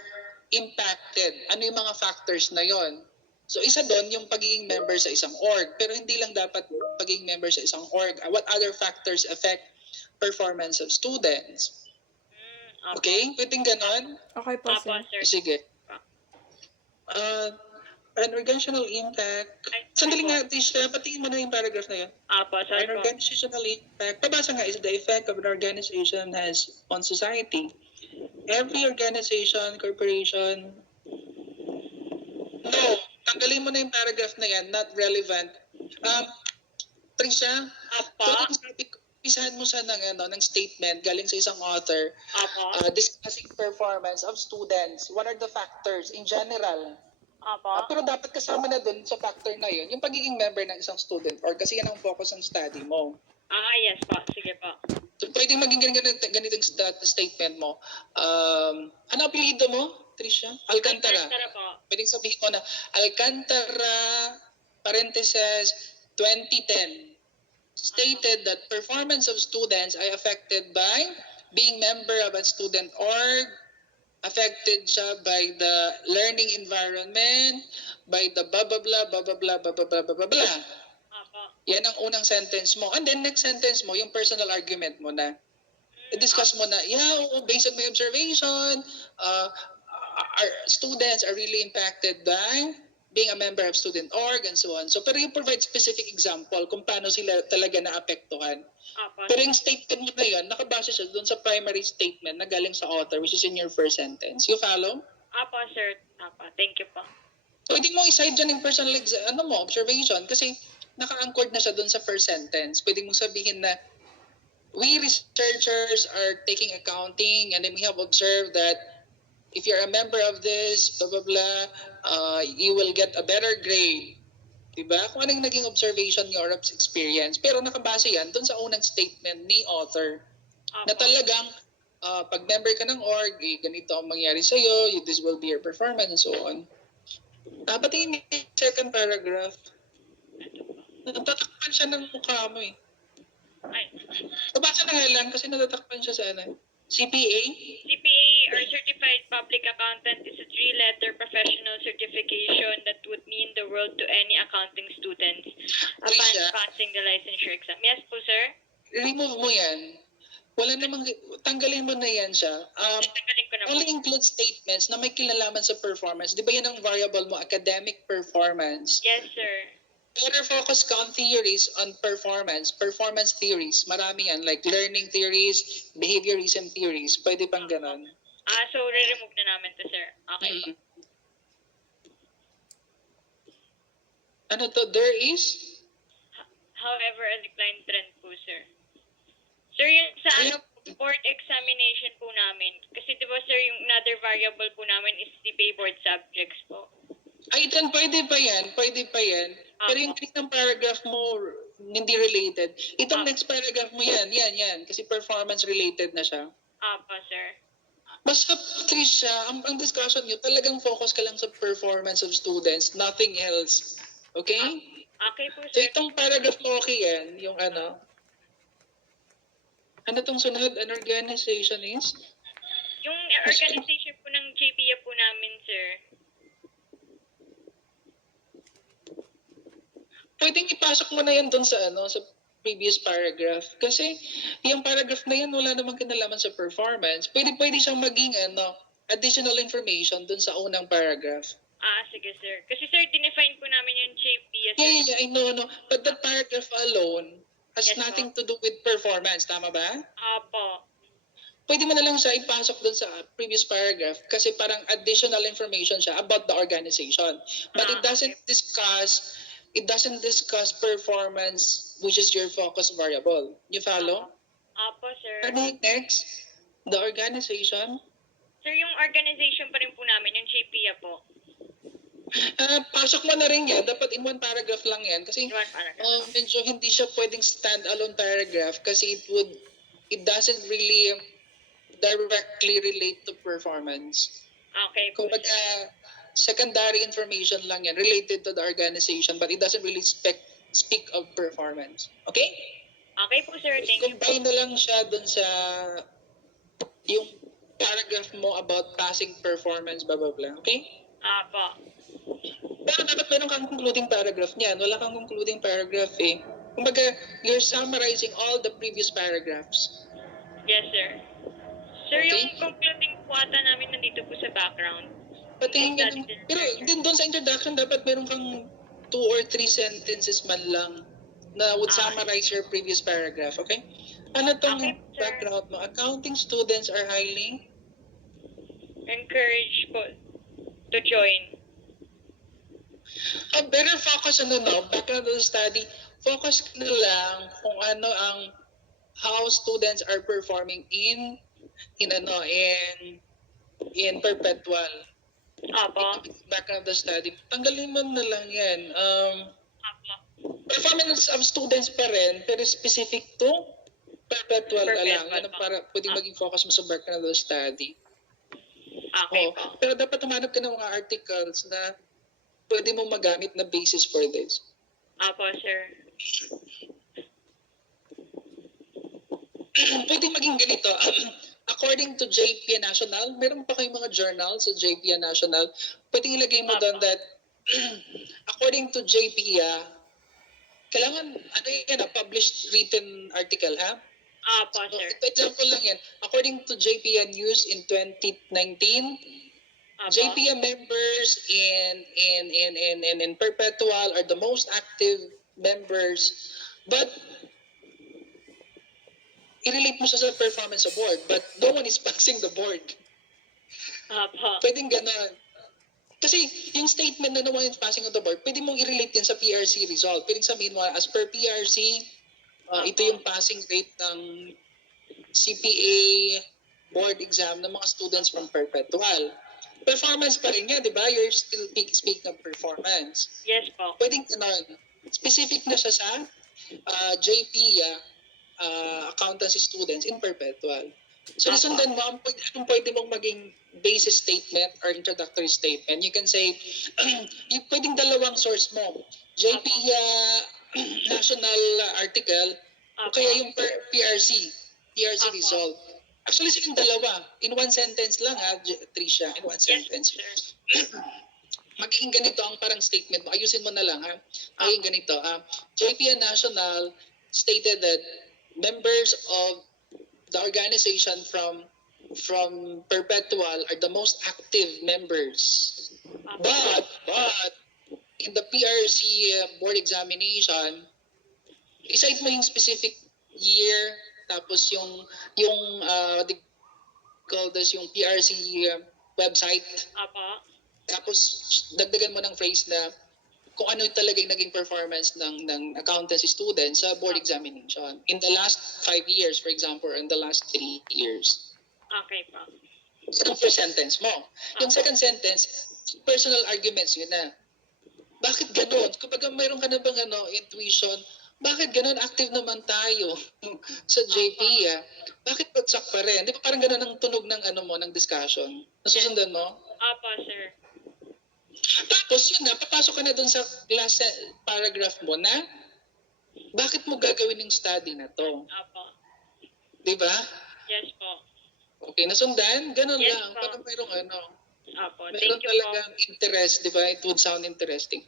impacted. Ano yung mga factors na yon? So isa doon yung pagiging member sa isang org. Pero hindi lang dapat pagiging member sa isang org. What other factors affect performance of students? Opo. Okay? Pwedeng ganon? Okay po, Opo, sir. sir. Sige. An organizational impact. Ay, Sandali sorry nga, Tisha, patingin mo na yung paragraph na yun. Opo, sorry An po. organizational impact. Pabasa nga is the effect of an organization has on society. Every organization, corporation. No, tanggalin mo na yung paragraph na yan, not relevant. Trisha, Opo. tulad ng sabi ko, isahan mo siya ng statement galing sa isang author Opo. discussing performance of students. What are the factors in general? Opo. Pero dapat kasama na dun sa factor na yun, yung pagiging member ng isang student or kasi yan ang focus ng study mo. Yes po. Sige po. So, pwedeng maging ganitong statement mo. Ano apelido mo, Trisha? Alcantara. Alcantara po. Pwedeng sabihin ko na, Alcantara, parentheses, 2010, stated that performance of students ay affected by being member of a student org, affected siya by the learning environment, by the blah blah blah blah blah blah blah blah blah blah blah. Opo. Yan ang unang sentence mo. And then next sentence mo, yung personal argument mo na. I-discuss mo na, based on my observation, our students are really impacted by being a member of student org and so on. So, pero you provide specific example kung paano sila talaga naapektuhan. Opo. Pero yung statement mo na yun, nakabase siya doon sa primary statement na galing sa author, which is in your first sentence. You follow? Opo, sir. Opo. Thank you po. Pwede mo iside dyan yung personal observation kasi naka-anchored na siya doon sa first sentence. Pwede mong sabihin na we researchers are taking accounting and then we have observed that if you're a member of this, blah, blah, blah, you will get a better grade. Diba? Kung ano yung naging observation niyo or experience. Pero nakabase yan doon sa unang statement ni author. Opo. Na talagang pag member ka ng org, ganito ang mangyari sa'yo, this will be your performance and so on. Patingin niyo yung second paragraph. Natatakpan siya ng mukha mo eh. Ay. Pabasa na nga lang kasi natatakpan siya sa CPA? CPA or Certified Public Accountant is a 3-letter professional certification that would mean the world to any accounting students upon Alicia? passing the licensure exam. Yes po, sir? Remove mo yan. Wala namang, tanggalin mo na yan siya. Tanggalin ko na po. Only include statements na may kinalaman sa performance. Di ba yan ang variable mo, academic performance? Yes, sir. Better focus ka on theories on performance theories. Marami yan, like learning theories, behaviorism theories. Pwede pang ganon. So re-remove na namin to, sir. Okay po. Ano to? There is? However, a decline trend po, sir. Sir, yun sa board examination po namin. Kasi di ba, sir, yung another variable po namin is CPA board subjects po. Ay, then pwede pa yan. Pwede pa yan. Pero yung ng paragraph mo, hindi related. Itong next paragraph mo yan. Yan. Kasi performance related na siya. Apo, sir. Basta, Trisha, ang discussion nyo, talagang focus ka lang sa performance of students, nothing else. Okay? Okay po, So sir. itong paragraph mo, okay yan, yung ano tong sunod? An organization is? Yung organization po ng JPIA po namin, sir. Pwedeng ipasok mo na yan dun sa sa previous paragraph. Kasi yung paragraph na yan, wala namang kinalaman sa performance. Pwede siyang maging additional information dun sa unang paragraph. Sige, sir. Kasi, sir, dinefine po namin yung JPIA, sir. Yeah, I know. But that paragraph alone has Yes, nothing to do with performance. Tama ba? Apo. Pwede mo na lang siya ipasok dun sa previous paragraph kasi parang additional information siya about the organization. But it doesn't discuss performance, which is your focus variable. You follow? Apo, sir. Next, the organization. Sir, yung organization pa rin po namin, yung JPIA po. Pasok mo na rin yan. Dapat in one paragraph lang yan. Kasi One paragraph. medyo hindi siya pwedeng stand-alone paragraph kasi it doesn't really directly relate to performance. Okay po, Kung sir. secondary information lang yan related to the organization but it doesn't really speak of performance. Okay? Okay po, sir. Thank you po. Combine na lang siya dun sa yung paragraph mo about passing performance, blah, blah, blah. Okay? Apo. Pero dapat meron kang concluding paragraph niyan. Wala kang concluding paragraph eh. Kumbaga, you're summarizing all the previous paragraphs. Yes, sir. Sir, Okay. yung concluding po ata namin nandito po sa background. Patingin ka Study dun. the Pero literature. din doon sa introduction, dapat meron kang 2 or 3 sentences man lang na would summarize your previous paragraph, okay? Ano tong Okay, sir. background mo? Accounting students are highly Encourage po to join. better focus on background of the study. Focus ka na lang kung ano ang how students are performing in perpetual. Apo. Background of the study. Tanggalin mo na lang yan. Apo. Performance of students pa rin, pero specific to perpetual ka lang. Perpetual Yan ang pa. para pwedeng maging focus mo sa background of the study. Okay Oh, po. pero dapat humanap ka ng mga articles na pwede mo magamit na basis for this. Apo, sir. Pwede maging ganito. According to JPIA National, meron pa kayong mga journal sa JPIA National. Pwede ilagay mo doon that according to JPIA, kailangan published written article, ha? Apo, So, sir. ito example lang yan. According to JPIA News in 2019, Apo. JPIA members in Perpetual are the most active members, but i-relate mo siya sa performance sa board, but no one is passing the board. Apo. Pwedeng ganon. Kasi yung statement na no one is passing on the board, pwede mong i-relate yan sa PRC result. Pwedeng sabihin mo, as per PRC, ito yung passing rate ng CPA board exam ng mga students from Perpetual. Performance pa rin yan, di ba? You're still speaking of performance. Yes po. Pwedeng ganon. Specific na siya sa JPIA accountancy students in Perpetual. So, nasundan mo, anong pwede mong maging basis statement or introductory statement. You can say, yung pwedeng dalawang source mo. JPIA national article, o kaya yung PRC Apo. result. Actually, silang dalawa. In one sentence lang Tricia, in one Yes, sentence. sir. Magiging ganito ang parang statement mo. Ayusin mo na lang Magiging ganito. JPIA National stated that members of the organization from Perpetual are the most active members. But in the PRC board examination, i-cite mo yung specific year, tapos yung what they call this, yung PRC website, Apo. tapos dagdagan mo ng phrase na kung ano talaga yung naging performance ng accountancy students sa board examination in the last 5 years, for example, or in the last 3 years. Okay po. Yung first sentence mo. Yung second sentence, personal arguments, yun na. Bakit ganun? Kapag mayroon ka na bang intuition, bakit ganun? Active naman tayo sa JPIA. Bakit bagsak pa rin? Di ba parang ganun ang tunog ng ng discussion? Nasusundan mo? Apo, sir. Tapos yun na, papasok ka na dun sa last paragraph mo na bakit mo gagawin yung study na to? Apo. Di ba? Yes po. Okay, nasundan? Ganun Yes, lang. po. Pag mayroong Apo. meron Thank you po. talagang interest, di ba? It would sound interesting.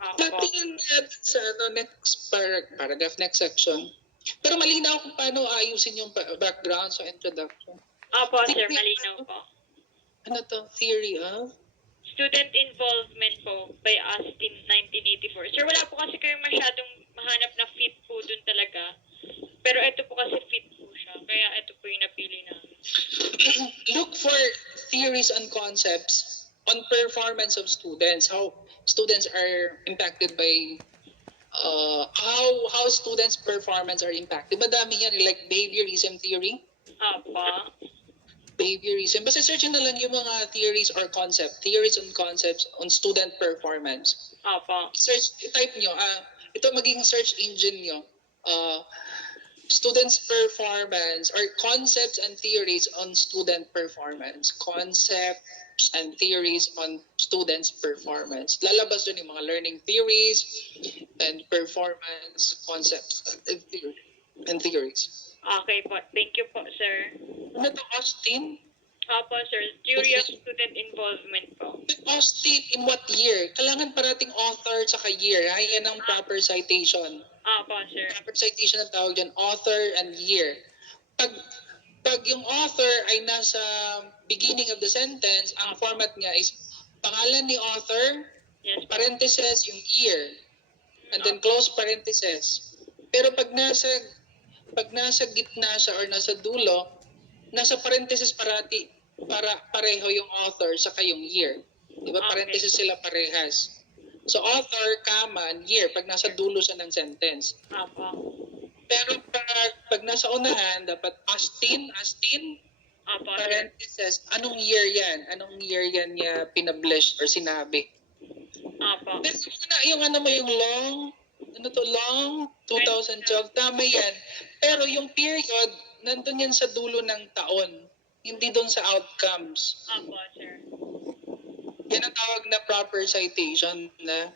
Apo. Patingin natin sa next paragraph, next section. Pero malinaw kung paano ayusin yung background sa introduction. Opo, sir. Malinaw po. Ano to? Theory of? Student involvement po by Austin 1984. Sir, wala po kasi kayo masyadong mahanap na fit po dun talaga. Pero ito po kasi fit po siya. Kaya ito po yung napili namin. Look for theories and concepts on performance of students. How students are impacted by how students' performance are impacted. Madami yan. Like behaviorism theory. Opo. Behaviorism. Basta search na lang yung mga theories or theories and concepts on student performance. Opo. Search, type nyo. Ito magiging search engine nyo. Students' performance or concepts and theories on student performance. Concepts and theories on students' performance. Lalabas dun yung mga learning theories and performance concepts and theories. Okay po. Thank you po, sir. Ano to, Austin? Opo, sir. Theory of student involvement po. Austin, in what year? Kailangan parating author tsaka year. Yan ang proper citation. Opo, sir. Proper citation ang tawag dyan, author and year. Pag yung author ay nasa beginning of the sentence, ang format niya is pangalan ni author, Yes po. parentheses yung year, and then close parentheses. Pero pag nasa gitna siya or nasa dulo, nasa parentheses pareho yung author saka yung year. Di ba? Okay. Parentheses sila parehas. So author, comma, and year pag nasa dulo siya ng sentence. Opo. Pero pag nasa unahan, dapat Austin, Opo, sir. parentheses, anong year yan? Anong year yan niya pinablish or sinabi? Opo. Pero yung ano mo, yung long 2012, tama yan. Pero yung period, nandun yan sa dulo ng taon. Hindi doon sa outcomes. Opo, sir. Yan ang tawag na proper citation na.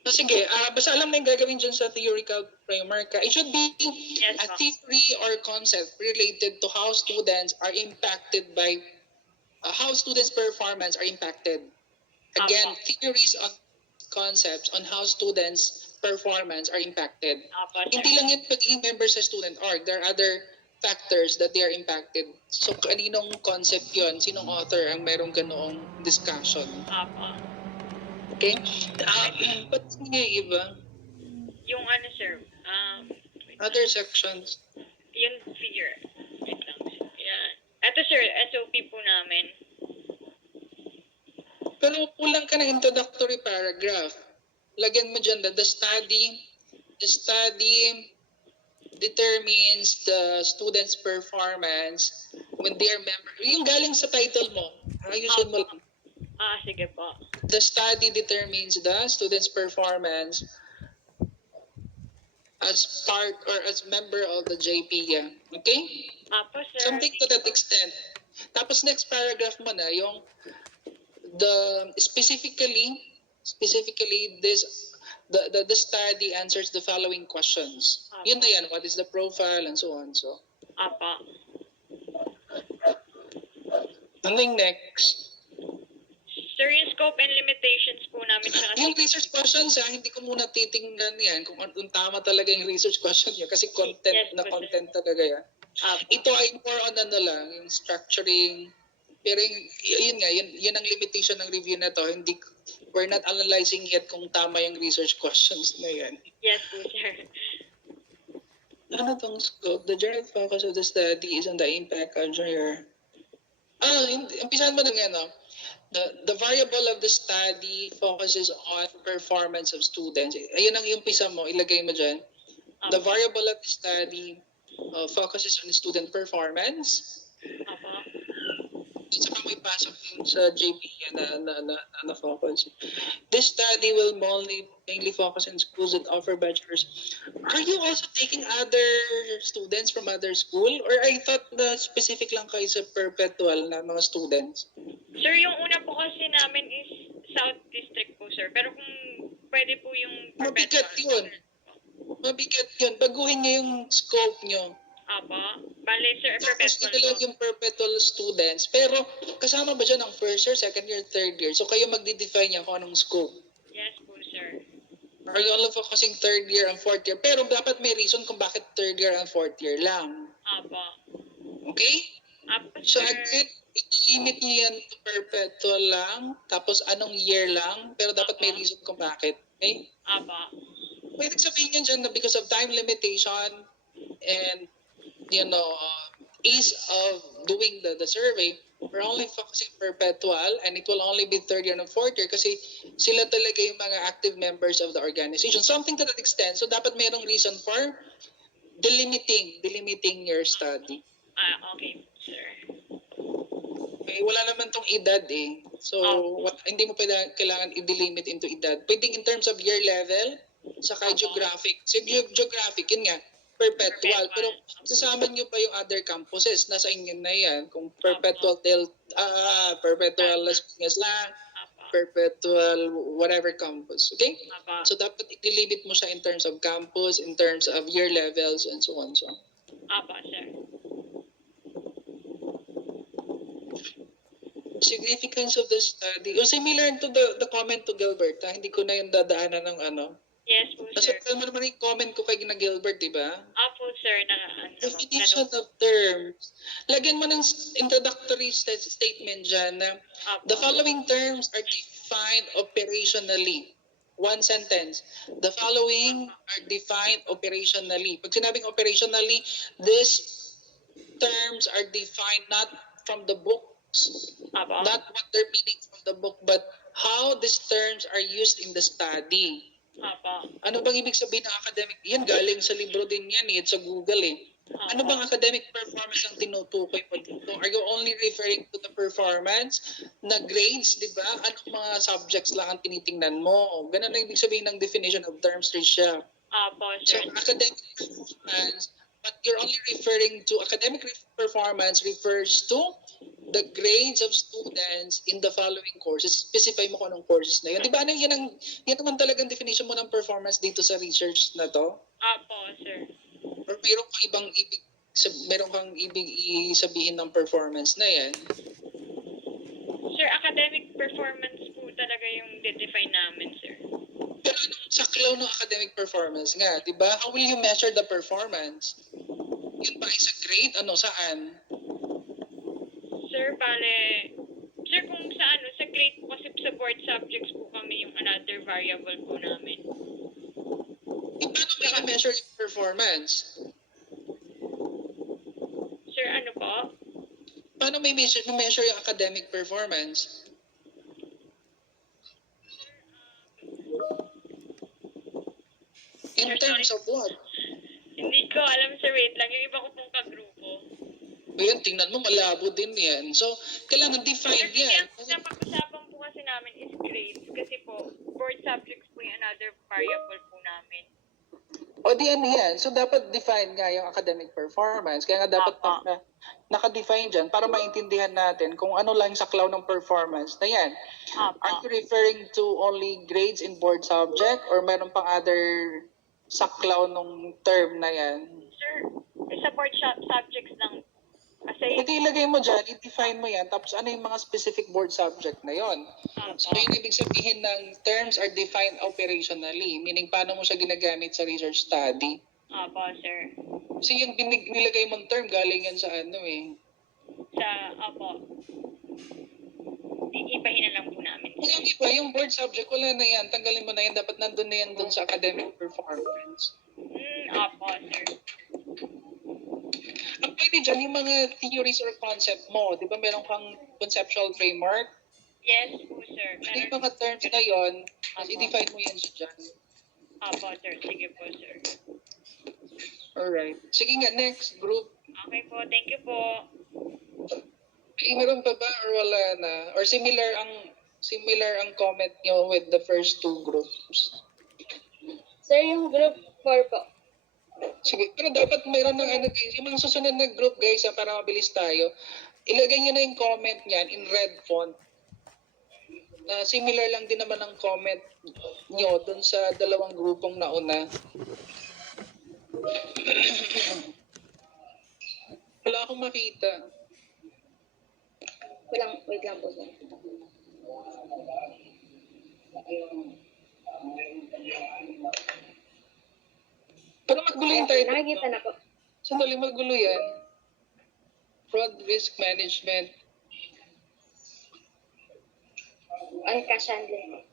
So sige, basta alam na yung gagawin dyan sa theoretical framework. It should be Yes, a ma'am. theory or concept related to how students are impacted by, how students' performance are impacted. Again, theories on concepts on how students' performance are impacted. Opo, sir. Hindi lang yun pagiging member sa student org. There are other factors that they are impacted. So, kaninong concept yun? Sinong author ang mayroong ganoong discussion? Opo. Okay? But nga iba? Yung ano, sir, Other sections. yung figure. Wait lang, sir. Yan. Ito, sir, SOP po namin. Pero kulang ka ng introductory paragraph. Lagyan mo dyan na the study determines the student's performance when they are member. Yung galing sa title mo. Ayusin mo lang. Sige po. The study determines the student's performance as part or as member of the JPIA. Okay? Opo, sir. Something to that extent. Tapos next paragraph mo na yung specifically the study answers the following questions. Yun na yan. What is the profile and so on. So, Opo. nothing next. Sir, yung scope and limitations po namin sa Yung research questions, hindi ko muna titingnan yan kung tama talaga yung research question niya kasi content Yes, na sir. content talaga yan. Opo. Ito ay more on ano lang, yung structuring. Pero yun ang limitation ng review na to. We're not analyzing yet kung tama yung research questions na yan. Yes po, sir. Ano tong scope? The general focus of the study is on the impact of your... umpisahan mo ng ano. The variable of the study focuses on performance of students. Ayun ang umpisa mo, ilagay mo dyan. The variable of the study focuses on student performance. Opo. Saka may pasok yun sa JPIA na focus. This study will mainly focus on schools that offer bachelors. Are you also taking other students from other school? Or I thought na specific lang kayo sa perpetual na mga students? Sir, yung una po kasi namin is South District po, sir. Pero kung pwede po yung Mabigat perpetual. yun. Mabigat yun. Baguhin niyo yung scope niyo. Opo. Bale, sir, Tapos perpetual ito lang po. yung perpetual students. Pero kasama ba dyan ang first year, second year, third year? So kayo magde-define niya kung anong scope. Yes po, sir. Are you only focusing third year and fourth year? Pero dapat may reason kung bakit third year and fourth year lang. Opo. Okay? Opo, So sir. again, i-limit niyo yan to perpetual lang, tapos anong year lang, pero dapat may reason kung bakit. Okay? Opo. Pwede sabihin yan dyan na because of time limitation and, ease of doing the survey, we're only focusing perpetual and it will only be third year and fourth year kasi sila talaga yung mga active members of the organization. Something to that extent. So dapat mayroong reason for delimiting your study. Okay, sir. Okay, wala naman tong edad eh. So, hindi mo kailangan i-delimit into edad. Pwedeng in terms of year level, saka geographic. So, geographic, yun nga, perpetual. Pero sasama nyo pa yung other campuses. Nasa inyo na yan. Kung perpetual perpetual Las Piñas lang, perpetual whatever campus. Okay? Opo. So, dapat i-delimit mo siya in terms of campus, in terms of year levels, and so on. So, Opo, sir. Significance of the study. O similar to the comment to Gilbert, ha? Hindi ko na yung dadaanan ng ano. Yes po, Nasa sir. mo naman yung comment ko kay na Gilbert, di ba? Opo, sir. Definition of terms. Lagyan mo ng introductory statement dyan na the following terms are defined operationally. One sentence. The following are defined operationally. Pag sinabing operationally, these terms are defined not from the books, Opo. not what their meaning from the book, but how these terms are used in the study. Opo. Ano bang ibig sabihin ng academic? Yan, galing sa libro din yan eh, sa Google eh. Ano bang academic performance ang tinutukoy mo dito? Are you only referring to the performance na grades, di ba? Anong mga subjects lang ang tinitingnan mo? Ganun ang ibig sabihin ng definition of terms, Tricia. Opo, So, sir. academic performance, but you're only referring to academic performance refers to the grades of students in the following courses. Specify mo kung anong courses na yun. Di ba? Yan naman talagang definition mo ng performance dito sa research na to? Opo, sir. Or meron kang ibig sabihin ng performance na yan? Sir, academic performance po talaga yung de-define namin, sir. Pero anong saklaw ng academic performance nga? Di ba? How will you measure the performance? Yun ba ay sa grade? Ano? Saan? Sir, sir, kung sa grade po kasi sa board subjects po kami yung another variable po namin. Paano may i-measure yung performance? Sir, ano po? Paano may measure yung academic performance? In terms of what? Hindi ko alam, sir. Wait lang. Yung iba ko pong kagrupo. Ayan, tingnan mo, malabo din yan. So, kailangan Sir, defined kasi yan. ang napag-usapan po kasi namin is grades. Kasi po, board subjects po yung another variable po namin. O di yan. So, dapat define nga yung academic performance. Kaya nga dapat naka-define dyan para maintindihan natin kung ano lang yung saklaw ng performance na yan. Are you referring to only grades in board subject or meron pang other saklaw nung term na yan? Sir, sa board subjects lang. Kasi, Hindi ilagay mo dyan, i-define mo yan, tapos ano yung mga specific board subject na yon. So, yung ibig sabihin ng terms are defined operationally, meaning paano mo siya ginagamit sa research study. Opo, sir. Kasi yung nilagay mong term, galing yan sa ano eh. Opo. Iibahin na lang po namin. Yung iba, yung board subject, wala na yan, tanggalin mo na yan, dapat nandun na yan dun sa academic performance. Opo, sir. Ang pwede dyan, yung mga theories or concept mo, di ba meron kang conceptual framework? Yes po, sir. Yung mga terms na yon, i-define mo yan sa dyan. Opo, sir. Sige po, sir. Alright. Sige nga, next group. Okay po. Thank you po. Ay, meron pa ba or wala na? Or similar ang comment nyo with the first two groups? Sir, yung group 4 po. Sige, pero dapat meron ng ano guys, yung mga susunod na group guys, para mabilis tayo, ilagay nyo na yung comment niyan in red font. Na similar lang din naman ang comment nyo dun sa dalawang grupong nauna. Wala akong makita. Wait lang po, sir. Pero magulo yung title. Nakikita na po. Sandali, magulo yan. Fraud risk management. On cash handling.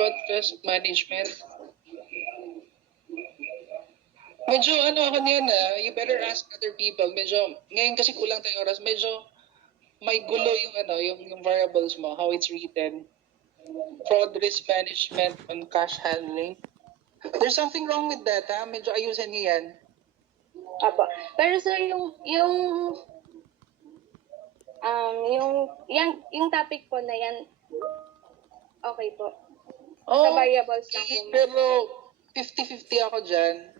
Fraud risk management. Medyo ako niyan you better ask other people. Medyo, ngayon kasi kulang tayong oras, medyo may gulo yung variables mo, how it's written. Fraud risk management on cash handling. There's something wrong with that, ha? Medyo ayusin niyo yan. Apo. Pero sir, yung topic po na yan, okay po. Sa variables lang po. Pero 50-50 ako dyan.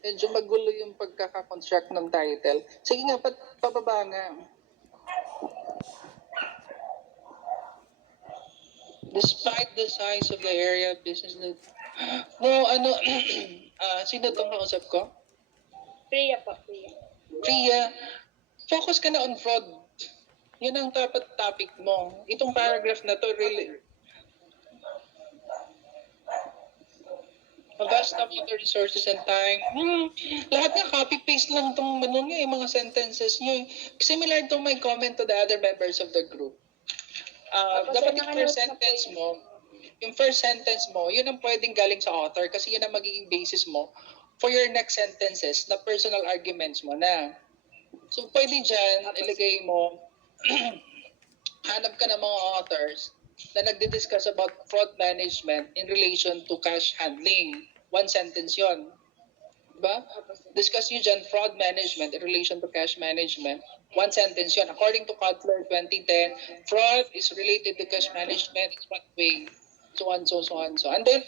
Medyo magulo yung pagkakakonstruct ng title. Sige nga, pababa nga. Despite the size of the area of business, no, sino tong kausap ko? Priya po, Priya. Priya, focus ka na on fraud. Yun ang dapat topic mo. Itong paragraph na to, really, a vast of water resources and time. Lahat nga copy-paste lang itong ano nyo, yung mga sentences nyo. Similar to my comment to the other members of the group. Dapat yung first sentence mo, yun ang pwedeng galing sa author kasi yun ang magiging basis mo for your next sentences na personal arguments mo na. So, pwede dyan, ilagay mo, hanap ka ng mga authors na nagdi-discuss about fraud management in relation to cash handling. One sentence yon. Diba? Discuss nyo dyan, fraud management in relation to cash management. One sentence yon. According to Cutler 2010, fraud is related to cash management in what way? So on, so on, so on. And then,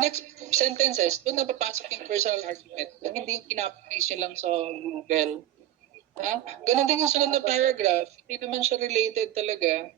next sentences, doon napapasok yung personal argument na hindi yung pinapaste nyo lang sa Google. Ha? Ganun din yung sunod na paragraph. Hindi naman siya related talaga.